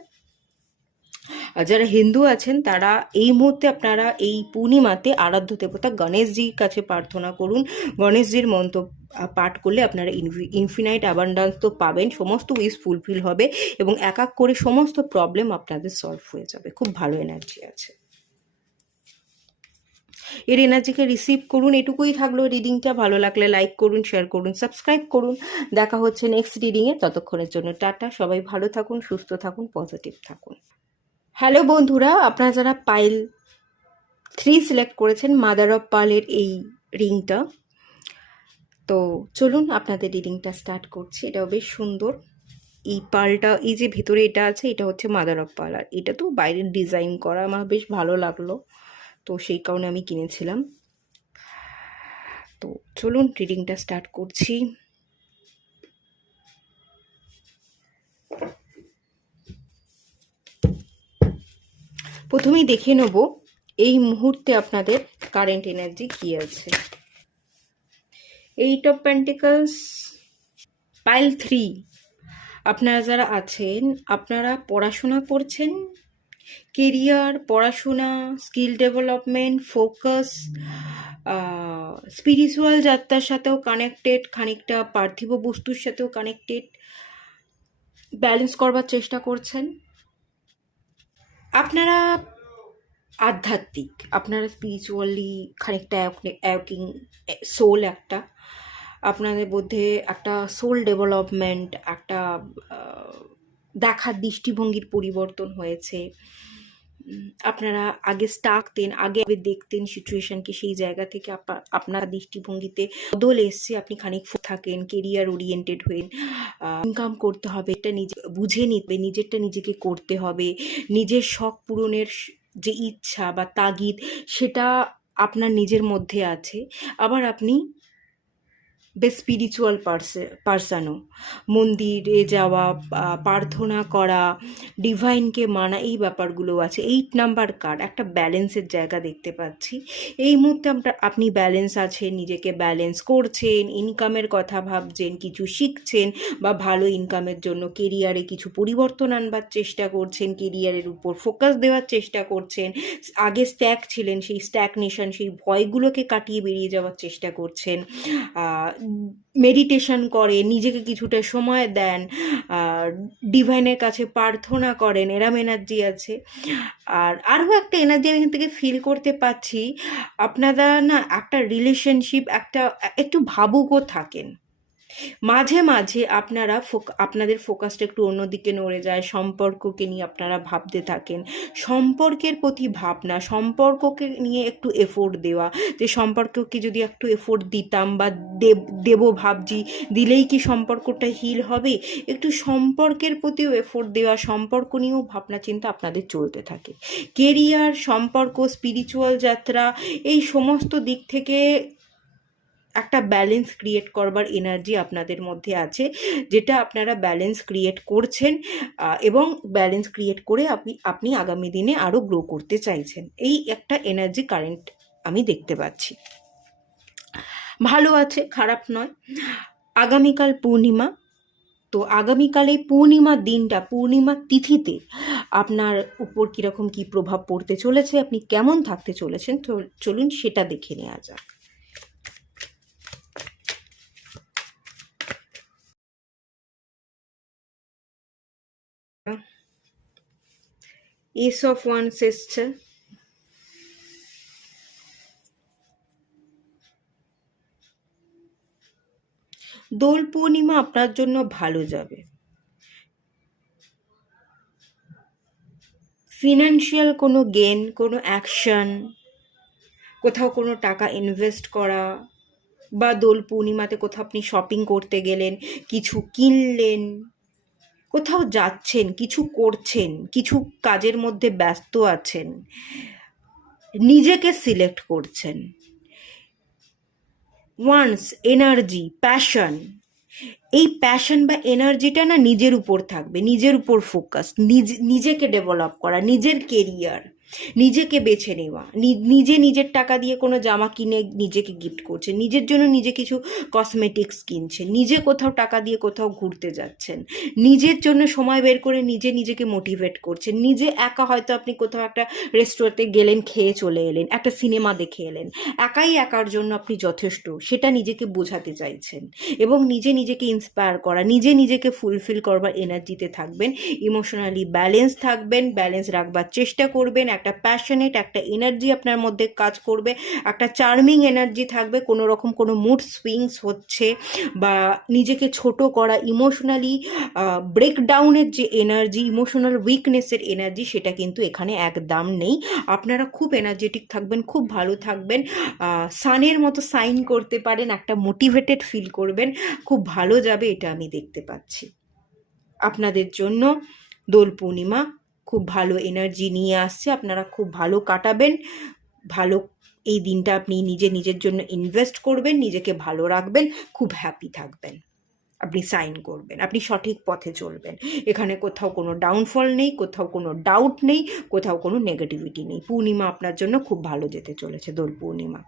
আর যারা হিন্দু আছেন তারা এই মুহূর্তে আপনারা এই পূর্ণিমাতে আরাধ্য দেবতা গণেশজির কাছে প্রার্থনা করুন। গণেশজির মন্ত্র পাঠ করলে আপনারা ইনফিনাইট অ্যাবান্ডান্স তো পাবেন, সমস্ত উইশ ফুলফিল হবে এবং এক এক করে সমস্ত প্রবলেম আপনাদের সলভ হয়ে যাবে। খুব ভালো এনার্জি আছে, এর এনার্জিকে রিসিভ করুন। এটুকুই থাকলো রিডিংটা। ভালো লাগলে লাইক করুন, শেয়ার করুন, সাবস্ক্রাইব করুন। দেখা হচ্ছে নেক্সট রিডিংয়ে, ততক্ষণের জন্য টাটা। সবাই ভালো থাকুন, সুস্থ থাকুন, পজিটিভ থাকুন। হ্যালো বন্ধুরা, আপনারা যারা পাইল 3 সিলেক্ট করেছেন, মাদার অফ পার্লের এই রিংটা, তো চলুন আপনাদের রিডিংটা স্টার্ট করছি। এটাও বেশ সুন্দর। এই পার্লটা, এই যে ভেতরে এটা আছে, এটা হচ্ছে মাদার অফ পার্ল, আর এটা তো বাইরের ডিজাইন করা, আমার বেশ ভালো লাগলো, তো সেই কারণে আমি কিনেছিলাম। তো চলুন রিডিংটা স্টার্ট করছি। প্রথমেই দেখে নেব এই মুহূর্তে আপনাদের কারেন্ট এনার্জি কি আছে। 8 অফ পেন্টিকলস, পাইল 3। আপনারা যারা আছেন, আপনারা পড়াশোনা করছেন, কেরিয়ার, পড়াশোনা, স্কিল ডেভেলপমেন্ট, ফোকাস, স্পিরিচুয়াল যাত্রার সাথেও কানেক্টেড, খানিকটা পার্থিব বস্তুর সাথেও কানেক্টেড, ব্যালেন্স করবার চেষ্টা করছেন। আপনারা আধ্যাত্মিক, আপনারা স্পিরিচুয়ালি খানিকটা অ্যাওকিং সোল, একটা আপনাদের মধ্যে একটা সোল ডেভেলপমেন্ট, একটা দেখার দৃষ্টিভঙ্গির পরিবর্তন হয়েছে। আপনারা আগে স্টাকতেন, আগে দেখতেন সিচুয়েশনকে, সেই জায়গা থেকে আপনার দৃষ্টিভঙ্গিতে বদল এসছে। আপনি খানিক থাকেন কেরিয়ার ওরিয়েন্টেড হয়ে, ইনকাম করতে হবে, এটা নিজে বুঝে নিতে, নিজেরটা নিজেকে করতে হবে, নিজের শখ পূরণের যে ইচ্ছা বা তাগিদ, সেটা আপনার নিজের মধ্যে আছে। আবার আপনি বেশ স্পিরিচুয়াল পার্সনও, মন্দিরে যাওয়া, প্রার্থনা করা, ডিভাইনকে মানা, এই ব্যাপারগুলো আছে। 8 নাম্বার কার্ড, একটা ব্যালেন্সের জায়গা দেখতে পাচ্ছি। এই মুহূর্তে আপনি ব্যালেন্স আছেন, নিজেকে ব্যালেন্স করছেন, ইনকামের কথা ভাবছেন, কিছু শিখছেন বা ভালো ইনকামের জন্য কেরিয়ারে কিছু পরিবর্তন আনবার চেষ্টা করছেন, কেরিয়ারের উপর ফোকাস দেওয়ার চেষ্টা করছেন। আগে স্ট্যাক ছিলেন, সেই স্ট্যাগনেশন, সেই ভয়গুলোকে কাটিয়ে বেরিয়ে যাওয়ার চেষ্টা করছেন। মেডিটেশন করে, নিজেকে কিছুটা সময় দেন, ডিভাইনের কাছে প্রার্থনা করেন, এরম এনার্জি আছে। আর আরও একটা এনার্জি আমি এখান থেকে ফিল করতে পাচ্ছি, আপনারা না একটা রিলেশনশিপ, একটু ভাবুকও থাকেন। মাঝে মাঝে আপনাদের ফোকাসটা একটু অন্যদিকে নড়ে যায়, সম্পর্ককে নিয়ে আপনারা ভাবতে থাকেন, সম্পর্কের প্রতি ভাবনা, সম্পর্ককে নিয়ে একটু এফোর্ট দেওয়া, যে সম্পর্ককে যদি একটু এফোর্ট দিতাম বা দেবো ভাবছি, দিলেই কি সম্পর্কটা হিল হবে, একটু সম্পর্কের প্রতিও এফোর্ট দেওয়া, সম্পর্ক নিয়েও ভাবনা চিন্তা আপনাদের চলতে থাকে। কেরিয়ার, সম্পর্ক, স্পিরিচুয়াল যাত্রা, এই সমস্ত দিক থেকে একটা ব্যালেন্স ক্রিয়েট করবার এনার্জি আপনাদের মধ্যে আছে, যেটা আপনারা ব্যালেন্স ক্রিয়েট করছেন এবং ব্যালেন্স ক্রিয়েট করে আপনি আগামী দিনে আরও গ্রো করতে চাইছেন। এই একটা এনার্জি কারেন্ট আমি দেখতে পাচ্ছি। ভালো আছে, খারাপ নয়। আগামীকাল পূর্ণিমা, তো আগামীকাল এই পূর্ণিমার দিনটা, পূর্ণিমার তিথিতে আপনার উপর কীরকম কী প্রভাব পড়তে চলেছে, আপনি কেমন থাকতে চলেছেন, তো চলুন সেটা দেখে নেওয়া যাক। এস অফ ওয়ান্স এসছে, দোল পূর্ণিমা আপনার জন্য ভালো যাবে। ফিনান্সিয়াল কোনো গেন, কোনো অ্যাকশন, কোথাও কোনো টাকা ইনভেস্ট করা, বা দোল পূর্ণিমাতে কোথাও আপনি শপিং করতে গেলেন, কিছু কিনলেন, কোথাও যাচ্ছেন, কিছু করছেন, কিছু কাজের মধ্যে ব্যস্ত আছেন, নিজেকে সিলেক্ট করছেন। ওয়ান্স, এনার্জি, প্যাশন, এই প্যাশন বা এনার্জিটা না নিজের উপর থাকবে, নিজের উপর ফোকাস, নিজেকে ডেভেলপ করা, নিজের কেরিয়ার, নিজেকে বেছে নেওয়া, নিজে নিজের টাকা দিয়ে কোনো জামা কিনে নিজেকে গিফট করছে, নিজের জন্য নিজে কিছু কসমেটিক্স কিনছেন, নিজে কোথাও টাকা দিয়ে কোথাও ঘুরতে যাচ্ছেন, নিজের জন্য সময় বের করে নিজে নিজেকে মোটিভেট করছেন, নিজে একা হয়তো আপনি কোথাও একটা রেস্টুরেন্টে গেলেন, খেয়ে চলে এলেন, একটা সিনেমা দেখে এলেন, একাই একার জন্য আপনি যথেষ্ট, সেটা নিজেকে বোঝাতে চাইছেন, এবং নিজে নিজেকে ইন্সপায়ার করা, নিজে নিজেকে ফুলফিল করবার এনার্জিতে থাকবেন, ইমোশনালি ব্যালেন্স থাকবেন, ব্যালেন্স রাখবার চেষ্টা করবেন, একটা প্যাশনেট, একটা এনার্জি আপনার মধ্যে কাজ করবে, একটা চার্মিং এনার্জি থাকবে, কোনো রকম কোনো মুড সুইংস হচ্ছে বা নিজেকে ছোট করা, ইমোশনালি ব্রেকডাউনের যে এনার্জি, ইমোশনাল উইকনেসের এনার্জি, সেটা কিন্তু এখানে একদম নেই। আপনারা খুব এনার্জেটিক থাকবেন, খুব ভালো থাকবেন, সানের মতো সাইন করতে পারেন, একটা মোটিভেটেড ফিল করবেন, খুব ভালো যাবে, এটা আমি দেখতে পাচ্ছি। আপনাদের জন্য দোল পূর্ণিমা খুব ভালো এনার্জি নিয়ে আসছে, আপনারা খুব ভালো কাটাবেন, ভালো এই দিনটা আপনি নিজের জন্য ইনভেস্ট করবেন, নিজেকে ভালো রাখবেন, খুব হ্যাপি থাকবেন, আপনি সাইন করবেন, আপনি সঠিক পথে চলবেন, এখানে কোথাও কোনো ডাউনফল নেই, কোথাও কোনো ডাউট নেই, কোথাও কোনো নেগেটিভিটি নেই। পূর্ণিমা আপনার জন্য খুব ভালো যেতে চলেছে, দোল পূর্ণিমা।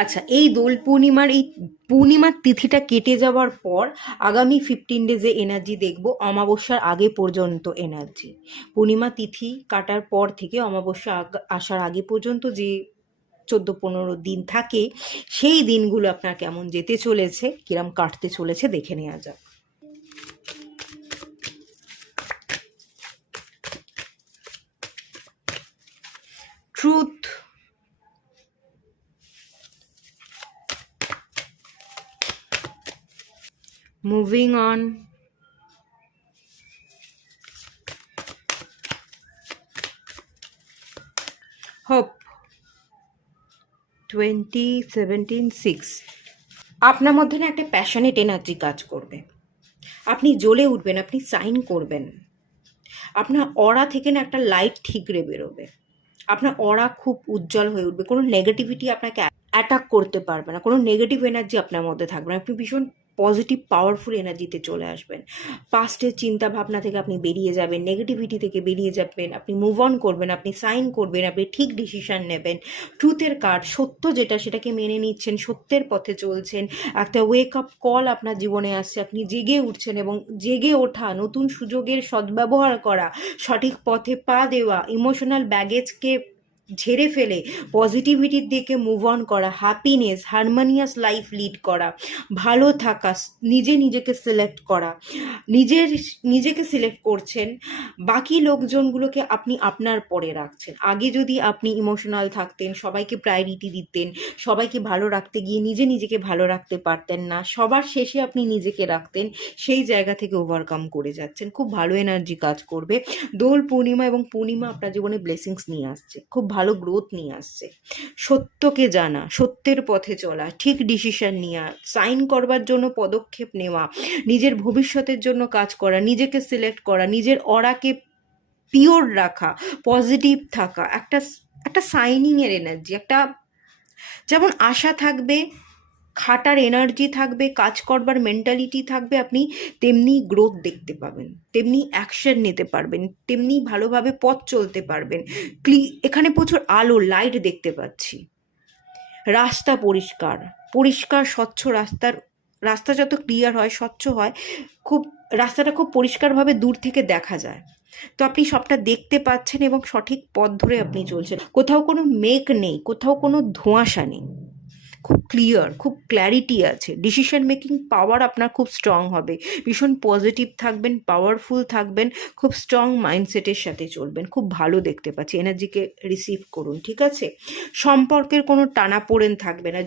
আচ্ছা, এই দোল পূর্ণিমার এই পূর্ণিমার তিথিটা কেটে যাওয়ার পর আগামী 15 ডেজে এনার্জি দেখব, অমাবস্যার আগে পর্যন্ত এনার্জি। পূর্ণিমা তিথি কাটার পর থেকে অমাবস্যা আসার আগে পর্যন্ত যে 14-15 দিন থাকে, সেই দিনগুলো আপনার কেমন যেতে চলেছে, কিরম কাটতে চলেছে, দেখে নেওয়া যাক। Truth, moving on, hope, 20-17-6। আপনার মধ্যে না একটা প্যাশনেট এনার্জি কাজ করবে, আপনি জ্বলে উঠবেন, আপনি সাইন করবেন, আপনার অরা থেকে না একটা লাইট ঠিকরে বেরোবে, আপনার অরা খুব উজ্জ্বল হয়ে উঠবে, কোনো নেগেটিভিটি আপনাকে অ্যাটাক করতে পারবে না, কোনো নেগেটিভ এনার্জি আপনার মধ্যে থাকবে না, আপনি ভীষণ পজিটিভ পাওয়ারফুল এনার্জিতে চলে আসবেন, পাস্টের চিন্তা ভাবনা থেকে আপনি বেরিয়ে যাবেন, নেগেটিভিটি থেকে বেরিয়ে যাবেন, আপনি মুভ অন করবেন, আপনি সাইন করবেন, আপনি ঠিক ডিসিশন নেবেন, ট্রুথের কার্ড, সত্য যেটা সেটাকে মেনে নিচ্ছেন, সত্যের পথে চলছেন, একটা ওয়েক আপ কল আপনার জীবনে আসছে, আপনি জেগে উঠছেন, এবং জেগে ওঠা, নতুন সুযোগের সদ্ব্যবহার করা, সঠিক পথে পা দেওয়া, ইমোশনাল ব্যাগেজকে ঝেড়ে ফেলে পজিটিভিটির দিকে মুভ অন করা, হ্যাপিনেস, হারমোনিয়াস লাইফ লিড করা, ভালো থাকা, নিজেকে সিলেক্ট করা, নিজেকে সিলেক্ট করছেন, বাকি লোকজনগুলোকে আপনি আপনার পরে রাখছেন। আগে যদি আপনি ইমোশনাল থাকতেন, সবাইকে প্রায়োরিটি দিতেন, সবাইকে ভালো রাখতে গিয়ে নিজেকে ভালো রাখতে পারতেন না, সবার শেষে আপনি নিজেকে রাখতেন, সেই জায়গা থেকে ওভারকাম করে যাচ্ছেন, খুব ভালো এনার্জি কাজ করবে। দোল পূর্ণিমা এবং পূর্ণিমা আপনার জীবনে ব্লেসিংস নিয়ে আসছে, খুব ভালো গ্রোথ নিয়ে আসছে, সত্যকে জানা, সত্যের পথে চলা, ঠিক ডিসিশন নেওয়া, সাইন করবার জন্য পদক্ষেপ নেওয়া, নিজের ভবিষ্যতের জন্য কাজ করা, নিজেকে সিলেক্ট করা, নিজের অরাকে পিওর রাখা, পজিটিভ থাকা, একটা সাইনিংয়ের এনার্জি, একটা যেমন আশা থাকবে, খাটার এনার্জি থাকবে, কাজ করবার মেন্টালিটি থাকবে, আপনি তেমনি গ্রোথ দেখতে পাবেন, তেমনি অ্যাকশন নিতে পারবেন, তেমনি ভালোভাবে পথ চলতে পারবেন। এখানে প্রচুর আলো লাইট দেখতে পাচ্ছি, রাস্তা পরিষ্কার, পরিষ্কার স্বচ্ছ রাস্তা যত ক্লিয়ার হয়, স্বচ্ছ হয়, খুব রাস্তাটা খুব পরিষ্কারভাবে দূর থেকে দেখা যায়। তো আপনি সবটা দেখতে পাচ্ছেন এবং সঠিক পথ ধরে আপনি চলছেন। কোথাও কোনো মেঘ নেই, কোথাও কোনো ধোঁয়াশা নেই, খুব ক্লিয়ার, খুব ক্ল্যারিটি আছে। ডিসিশন মেকিং পাওয়ার আপনার খুব স্ট্রং হবে, ভীষণ পজিটিভ থাকবেন, পাওয়ারফুল থাকবেন, খুব স্ট্রং মাইন্ডসেটের সাথে চলবেন। খুব ভালো দেখতে পাচ্ছি, এনার্জিকে রিসিভ করুন, ঠিক আছে? সম্পর্কের কোনো টানাপোড়েন থাকবে না,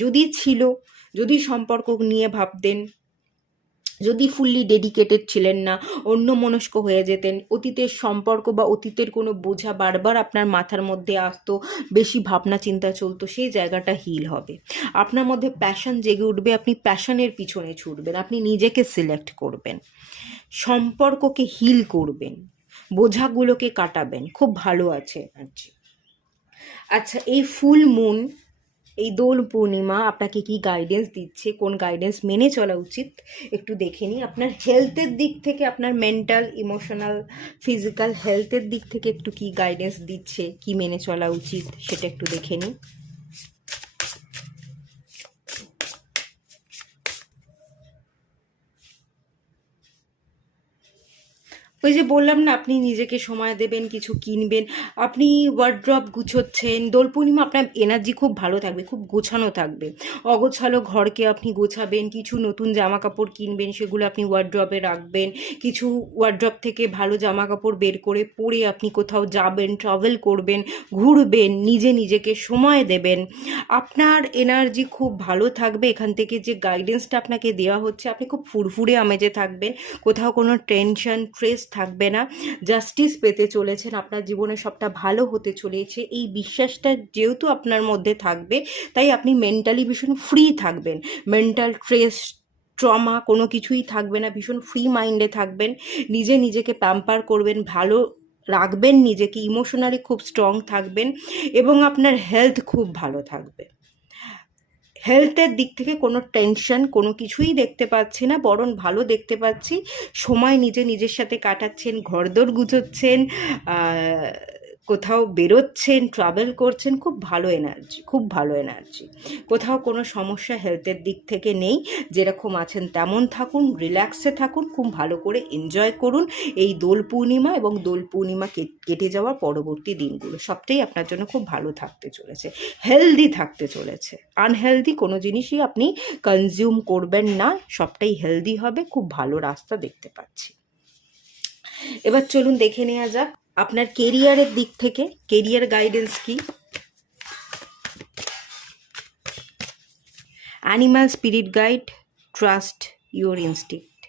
যদি সম্পর্ক নিয়ে ভাবতেন, যদি ফুললি ডেডিকেটেড ছিলেন না, অন্যমনস্ক হয়ে যেতেন, অতীতের সম্পর্ক বা অতীতের কোনো বোঝা বারবার আপনার মাথার মধ্যে আসতো, বেশি ভাবনা চিন্তা চলতো, সেই জায়গাটা হিল হবে। আপনার মধ্যে প্যাশন জেগে উঠবে, আপনি প্যাশনের পিছনে ছুটবেন, আপনি নিজেকে সিলেক্ট করবেন, সম্পর্ককে হিল করবেন, বোঝাগুলোকে কাটাবেন। খুব ভালো আছে এনার্জি। আচ্ছা, এই ফুল মুন, এই দোল পূর্ণিমা আপনাকে কি গাইডেন্স দিচ্ছে, কোন গাইডেন্স মেনে চলা উচিত একটু দেখে নিই। আপনার হেলথের দিক থেকে, আপনার মেন্টাল, ইমোশনাল, ফিজিক্যাল হেলথের দিক থেকে একটু কি গাইডেন্স দিচ্ছে, কি মেনে চলা উচিত সেটা একটু দেখে নিই। ওই যে বললাম না, আপনি নিজেকে সময় দেবেন, কিছু কিনবেন, আপনি ওয়ার্ড্রপ গুছোচ্ছেন। দোল পূর্ণিমা আপনার এনার্জি খুব ভালো থাকবে, খুব গোছানো থাকবে। অগোছালো ঘরকে আপনি গোছাবেন, কিছু নতুন জামা কাপড় কিনবেন, সেগুলো আপনি ওয়ার্ড্রপে রাখবেন, কিছু ওয়ার্ড্রপ থেকে ভালো জামা কাপড় বের করে পরে আপনি কোথাও যাবেন, ট্রাভেল করবেন, ঘুরবেন, নিজেকে সময় দেবেন। আপনার এনার্জি খুব ভালো থাকবে। এখান থেকে যে গাইডেন্সটা আপনাকে দেওয়া হচ্ছে, আপনি খুব ফুরফুরে আমেজে থাকবেন, কোথাও কোনো টেনশন স্ট্রেস থাকবে না, জাস্টিস পেতে চলেছেন, আপনার জীবনে সবটা ভালো হতে চলেছে, এই বিশ্বাসটা যেহেতু আপনার মধ্যে থাকবে, তাই আপনি মেন্টালি ভীষণ ফ্রি থাকবেন, মেন্টাল স্ট্রেস ট্রমা কোনো কিছুই থাকবে না, ভীষণ ফ্রি মাইন্ডে থাকবেন, নিজেকে প্যাম্পার করবেন, ভালো রাখবেন নিজেকে, ইমোশনালি খুব স্ট্রং থাকবেন এবং আপনার হেলথ খুব ভালো থাকবে। হেলথের দিক থেকে কোনো টেনশন কোনো কিছুই দেখতে পাচ্ছি না, বরং ভালো দেখতে পাচ্ছি। সময় নিজের সাথে কাটাচ্ছেন, ঘরদোর গুছোচ্ছেন, কোথাও বেরোচ্ছেন, ট্রাভেল করছেন, খুব ভালো এনার্জি, খুব ভালো এনার্জি। কোথাও কোনো সমস্যা হেলথের দিক থেকে নেই, যেরকম আছেন তেমন থাকুন, রিল্যাক্সে থাকুন, খুব ভালো করে এনজয় করুন এই দোল পূর্ণিমা এবং দোল পূর্ণিমা কেটে যাওয়া পরবর্তী দিনগুলো, সবটাই আপনার জন্য খুব ভালো থাকতে চলেছে, হেলদি থাকতে চলেছে। আনহেলদি কোনো জিনিসই আপনি কনজিউম করবেন না, সবটাই হেলদি হবে, খুব ভালো রাস্তা দেখতে পাচ্ছি। এবার চলুন দেখে নেওয়া যাক আপনার কেরিয়ারের দিক থেকে কেরিয়ার গাইডেন্স কি। Animal spirit guide, trust your instinct.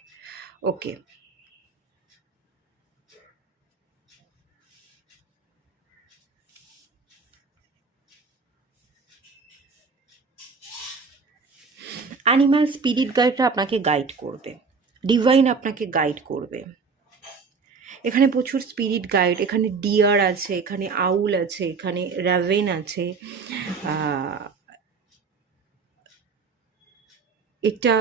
Okay, animal spirit গাইডটা আপনাকে গাইড করবে, ডিভাইন আপনাকে গাইড করবে। এখানে প্রচুর স্পিরিট গাইড, এখানে ডিয়ার আছে, এখানে আউল আছে, এখানে র্যাভেন আছে, এটা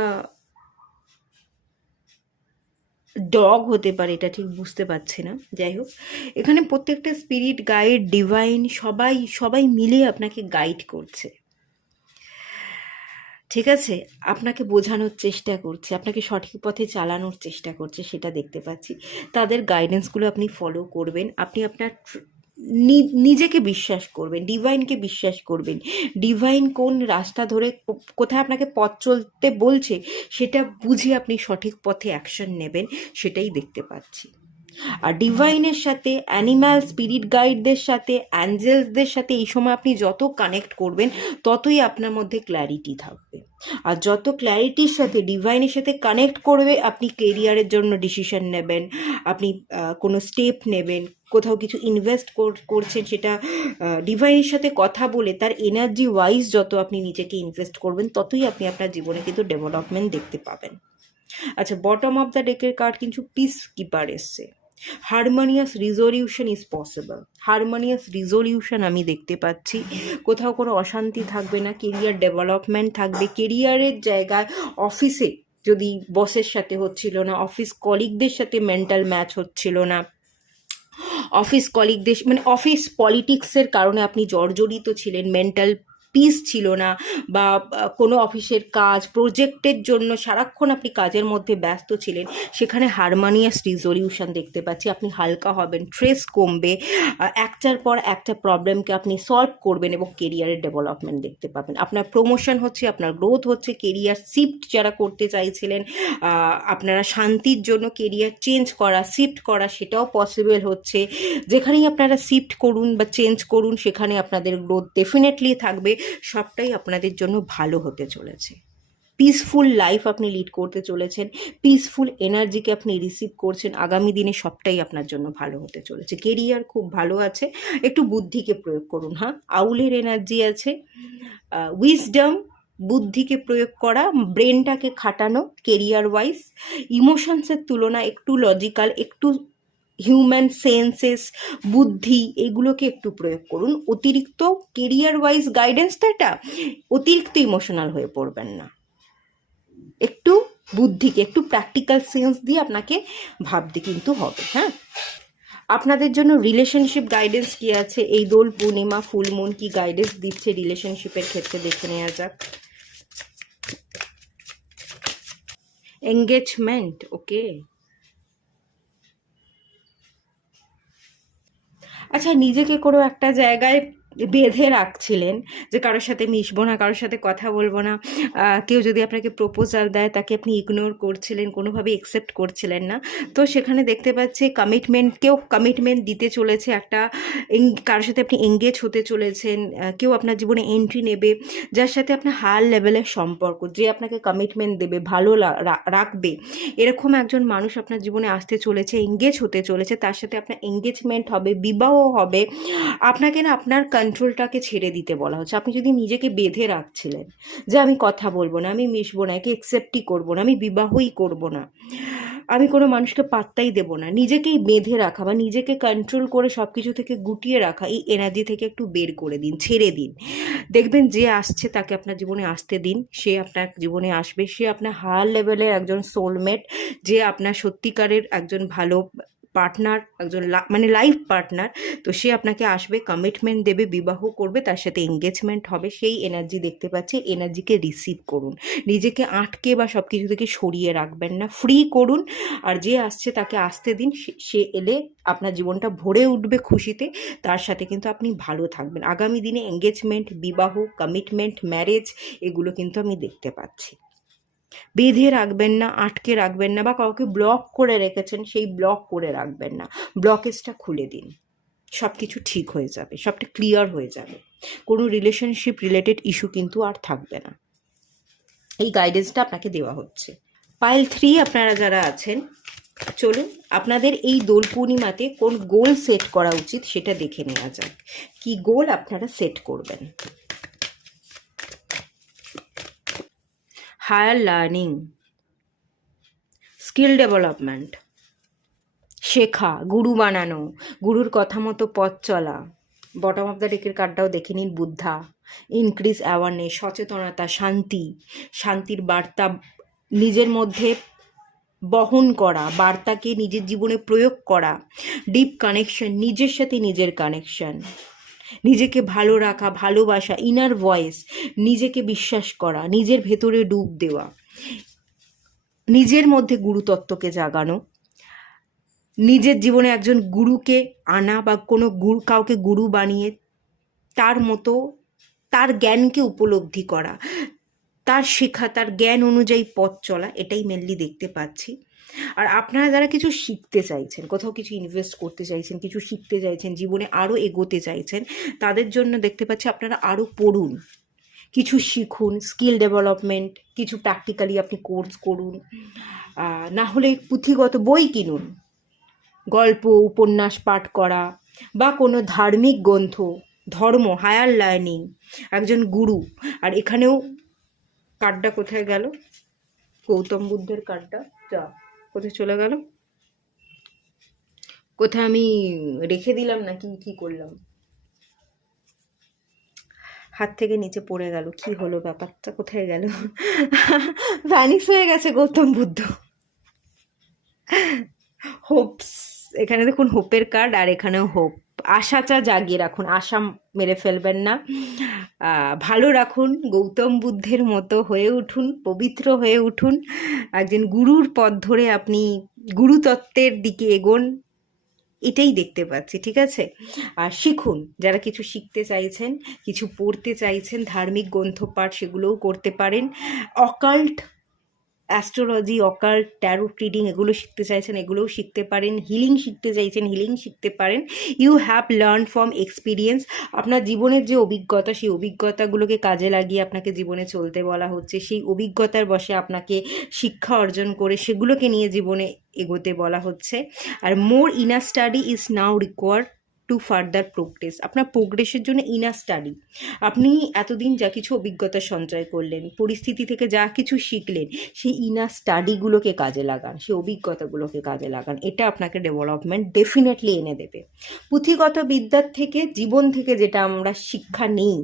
ডগ হতে পারে, এটা ঠিক বুঝতে পারছি না, যাই হোক এখানে প্রত্যেকটা স্পিরিট গাইড, ডিভাইন, সবাই মিলে আপনাকে গাইড করছে, ঠিক আছে? আপনাকে বোঝানোর চেষ্টা করছে, আপনাকে সঠিক পথে চালানোর চেষ্টা করছে, সেটা দেখতে পাচ্ছি। তাদের গাইডেন্সগুলো আপনি ফলো করবেন, আপনি আপনার নিজেকে বিশ্বাস করবেন, ডিভাইনকে বিশ্বাস করবেন, ডিভাইন কোন রাস্তা ধরে কোথায় আপনাকে পথ চলতে বলছে সেটা বুঝে আপনি সঠিক পথে অ্যাকশন নেবেন, সেটাই দেখতে পাচ্ছি। আর ডিভাইনের সাথে, অ্যানিম্যাল স্পিরিট গাইডদের সাথে, অ্যাঞ্জেলসদের সাথে এই সময় আপনি যত কানেক্ট করবেন ততই আপনার মধ্যে ক্ল্যারিটি থাকবে। আর যত ক্ল্যারিটির সাথে ডিভাইনের সাথে কানেক্ট করবে, আপনি কেরিয়ারের জন্য ডিসিশন নেবেন, আপনি কোনো স্টেপ নেবেন, কোথাও কিছু ইনভেস্ট করছেন, সেটা ডিভাইনের সাথে কথা বলে তার এনার্জি ওয়াইজ যত আপনি নিজেকে ইনভেস্ট করবেন, ততই আপনি আপনার জীবনে কিন্তু ডেভেলপমেন্ট দেখতে পাবেন। আচ্ছা, বটম অফ দ্য ডেকের কার্ড কিন্তু পিস কিপার এসছে, harmonious resolution is possible. Harmonious resolution আমি দেখতে পাচ্ছি। কোথাও কোনো অশান্তি থাকবে না, কেরিয়ার ডেভেলপমেন্ট থাকবে। কেরিয়ারের জায়গায় অফিসে যদি বসের সাথে হচ্ছিল না, অফিস কলিগদের সাথে মেন্টাল ম্যাচ হচ্ছিল না, অফিস কলিগদের মানে অফিস পলিটিক্সের কারণে আপনি জর্জরিত ছিলেন, মেন্টাল পিস ছিল না, বা কোনো অফিসের কাজ প্রজেক্টের জন্য সারাক্ষণ আপনি কাজের মধ্যে ব্যস্ত ছিলেন, সেখানে হারমোনিয়াস রিজলিউশন দেখতে পাচ্ছি। আপনি হালকা হবেন, স্ট্রেস কমবে, একটার পর একটা প্রবলেমকে আপনি সলভ করবেন এবং কেরিয়ারের ডেভেলপমেন্ট দেখতে পাবেন। আপনার প্রমোশন হচ্ছে, আপনার গ্রোথ হচ্ছে, কেরিয়ার শিফট যারা করতে চাইছিলেন, আপনারা শান্তির জন্য কেরিয়ার চেঞ্জ করা, শিফট করা, সেটাও পসিবল হচ্ছে। যেখানেই আপনারা শিফট করুন বা চেঞ্জ করুন, সেখানে আপনাদের গ্রোথ ডেফিনেটলি থাকবে। সবটাই আপনাদের জন্য ভালো হতে চলেছে। পিসফুল লাইফ আপনি লিড করতে চলেছেন, পিসফুল এনার্জিকে আপনি রিসিভ করছেন। আগামী দিনে সবটাই আপনার জন্য ভালো হতে চলেছে। কেরিয়ার খুব ভালো আছে, একটু বুদ্ধিকে প্রয়োগ করুন। হ্যাঁ, আউলের এনার্জি আছে, উইজডম, বুদ্ধিকে প্রয়োগ করা, ব্রেনটাকে খাটানো কেরিয়ার ওয়াইজ। ইমোশনসের তুলনা একটু লজিক্যাল, একটু হিউম্যান সেন্সেস, বুদ্ধি, এগুলোকে একটু প্রয়োগ করুন। অতিরিক্ত কেরিয়ার ওয়াইজ গাইডেন্স তো এটা, অতিরিক্ত ইমোশনাল হয়ে পড়বেন না। একটু বুদ্ধিকে, একটু প্র্যাকটিক্যাল সেন্স দিয়ে আপনাকে ভাবতে কিন্তু হবে। হ্যাঁ, আপনাদের জন্য রিলেশনশিপ গাইডেন্স কি আছে এই দোল পূর্ণিমা, ফুল মুন কি গাইডেন্স দিচ্ছে রিলেশনশিপের ক্ষেত্রে দেখে নেওয়া যাক। এঙ্গেজমেন্ট, ওকে। আচ্ছা, নিজেকে কোনো একটা জায়গায় বেঁধে রাখছিলেন যে কারোর সাথে মিশবো না, কারোর সাথে কথা বলবো না। কেউ যদি আপনাকে প্রপোজাল দেয়, তাকে আপনি ইগনোর করছিলেন, কোনোভাবে একসেপ্ট করছিলেন না। তো সেখানে দেখতে পাচ্ছি কেউ কমিটমেন্ট দিতে চলেছে, একটা কারোর সাথে আপনি এঙ্গেজ হতে চলেছেন, কেউ আপনার জীবনে এন্ট্রি নেবে, যার সাথে আপনার হাই লেভেলের সম্পর্ক, যে আপনাকে কমিটমেন্ট দেবে, ভালো রাখবে, এরকম একজন মানুষ আপনার জীবনে আসতে চলেছে, এঙ্গেজ হতে চলেছে, তার সাথে আপনার এঙ্গেজমেন্ট হবে, বিবাহ হবে। আপনাকে না আপনার কন্ট্রোলটাকে ছেড়ে দিতে বলা হচ্ছে। আপনি যদি নিজেকে বেঁধে রাখছিলেন যে আমি কথা বলবো না, আমি মিশবো না, একে একসেপ্টই করবো না, আমি বিবাহই করবো না, আমি কোনো মানুষকে পাত্তাই দেবো না, নিজেকেই বেঁধে রাখা বা নিজেকে কন্ট্রোল করে সব কিছু থেকে গুটিয়ে রাখা, এই এনার্জি থেকে একটু বের করে দিন, ছেড়ে দিন। দেখবেন যে আসছে তাকে আপনার জীবনে আসতে দিন, সে আপনার জীবনে আসবে, সে আপনার হাই লেভেলের একজন সোলমেট, যে আপনার সত্যিকারের একজন ভালো পার্টনার, একজন মানে লাইফ পার্টনার। তো সে আপনাকে আসবে, কমিটমেন্ট দেবে, বিবাহ করবে, তার সাথে এঙ্গেজমেন্ট হবে, সেই এনার্জি দেখতে পাচ্ছি। এনার্জিকে রিসিভ করুন, নিজেকে আটকে বা সব কিছু থেকে সরিয়ে রাখবেন না, ফ্রি করুন। আর যে আসছে তাকে আসতে দিন, সে এলে আপনার জীবনটা ভরে উঠবে খুশিতে, তার সাথে কিন্তু আপনি ভালো থাকবেন। আগামী দিনে এঙ্গেজমেন্ট, বিবাহ, কমিটমেন্ট, ম্যারেজ, এগুলো কিন্তু আমি দেখতে পাচ্ছি। বেঁধে রাখবেন না, আটকে রাখবেন না, বা কাউকে ব্লক করে রেখেছেন সেই ব্লক করে রাখবেন না, ব্লকেজটা খুলে দিন, সব কিছু ঠিক হয়ে যাবে, সবটা ক্লিয়ার হয়ে যাবে। কোনো রিলেশনশিপ রিলেটেড ইস্যু কিন্তু আর থাকবে না। এই গাইডেন্সটা আপনাকে দেওয়া হচ্ছে। পাইল 3 আপনারা যারা আছেন, চলুন আপনাদের এই দোল পূর্ণিমাতে কোন গোল সেট করা উচিত সেটা দেখে নেওয়া যাক। কি গোল আপনারা সেট করবেন? হায়ার লার্নিং, স্কিল ডেভেলপমেন্ট, শেখা, গুরু বানানো, গুরুর কথা মতো পথ চলা। বটম অফ দ্য ডেকের কার্ডটাও দেখে নিন, বুদ্ধা, ইনক্রিজ অ্যাওয়ারনেস, সচেতনতা, শান্তি, শান্তির বার্তা নিজের মধ্যে বহন করা, বার্তাকে নিজের জীবনে প্রয়োগ করা, ডিপ কানেকশন, নিজের সাথে নিজের কানেকশন, নিজেকে ভালো রাখা, ভালোবাসা, ইনার ভয়েস, নিজেকে বিশ্বাস করা, নিজের ভেতরে ডুব দেওয়া, নিজের মধ্যে গুরুতত্ত্বকে জাগানো, নিজের জীবনে একজন গুরুকে আনা বা কোনো কাউকে গুরু বানিয়ে তার মতো তার জ্ঞানকে উপলব্ধি করা, তার শেখা, তার জ্ঞান অনুযায়ী পথ চলা, এটাই মেনলি দেখতে পাচ্ছি। আর আপনারা যারা কিছু শিখতে চাইছেন, কোথাও কিছু ইনভেস্ট করতে চাইছেন, কিছু শিখতে চাইছেন, জীবনে আরও এগোতে চাইছেন, তাদের জন্য দেখতে পাচ্ছি আপনারা আরও পড়ুন, কিছু শিখুন, স্কিল ডেভেলপমেন্ট, কিছু প্র্যাকটিক্যালি আপনি কোর্স করুন, না হলে পুঁথিগত বই কিনুন, গল্প উপন্যাস পাঠ করা, বা কোনো ধার্মিক গ্রন্থ, ধর্ম, হায়ার লার্নিং, একজন গুরু। আর এখানেও কার্ডটা কোথায় গেল? গৌতম বুদ্ধের কার্ডটা যা কোথায় চলে গেল? কোথায় আমি রেখে দিলাম নাকি কি করলাম, হাত থেকে নিচে পড়ে গেল, কি হলো ব্যাপারটা, কোথায় গেল? ভ্যানিশ হয়ে গেছে গৌতম বুদ্ধ। হোপস, এখানে দেখুন হোপের কার্ড, আর এখানেও হোপ। আশাটা জাগিয়ে রাখুন, আশা মেরে ফেলবেন না। ভালো রাখুন, গৌতম বুদ্ধের মতো হয়ে উঠুন, পবিত্র হয়ে উঠুন, একজন গুরুর পথ ধরে আপনি গুরুতত্ত্বের দিকে এগোন, এটাই দেখতে পাচ্ছি, ঠিক আছে? আর শিখুন, যারা কিছু শিখতে চাইছেন, কিছু পড়তে চাইছেন, ধার্মিক গ্রন্থপাঠ সেগুলোও করতে পারেন। Occult, astrology, occult, taro reading এগুলো শিখতে চাইছেন, এগুলোও শিখতে পারেন। হিলিং শিখতে চাইছেন, হিলিং শিখতে পারেন। You have learn from experience. আপনার জীবনের যে অভিজ্ঞতা, সেই অভিজ্ঞতাগুলোকে কাজে লাগিয়ে আপনাকে জীবনে চলতে বলা হচ্ছে। সেই অভিজ্ঞতার বশে আপনাকে শিক্ষা অর্জন করে সেগুলোকে নিয়ে জীবনে এগোতে বলা হচ্ছে। আর more inner study is now required to further progress. আপনার প্রোগ্রেসের জন্য ইনার স্টাডি, আপনি এতদিন যা কিছু অভিজ্ঞতা সঞ্চয় করলেন, পরিস্থিতি থেকে যা কিছু শিখলেন, সেই ইনার স্টাডিগুলোকে কাজে লাগান, সেই অভিজ্ঞতাগুলোকে কাজে লাগান। এটা আপনাকে ডেভেলপমেন্ট ডেফিনেটলি এনে দেবে। পুঁথিগত বিদ্যার থেকে, জীবন থেকে যেটা আমরা শিক্ষা নিই,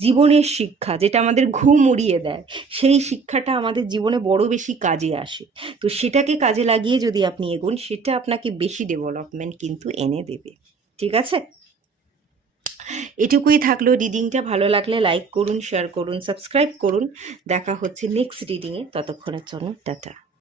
জীবনের শিক্ষা যেটা আমাদের ঘুম উড়িয়ে দেয়, সেই শিক্ষাটা আমাদের জীবনে বড় বেশি কাজে আসে। তো সেটাকে কাজে লাগিয়ে যদি আপনি এগোন, সেটা আপনাকে বেশি ডেভেলপমেন্ট কিন্তু এনে দেবে, ঠিক আছে? এটুকুই থাকলো রিডিংটা। ভালো লাগলে লাইক করুন, শেয়ার করুন, সাবস্ক্রাইব করুন। দেখা হচ্ছে নেক্সট রিডিংয়ে, ততক্ষণের জন্য টাটা।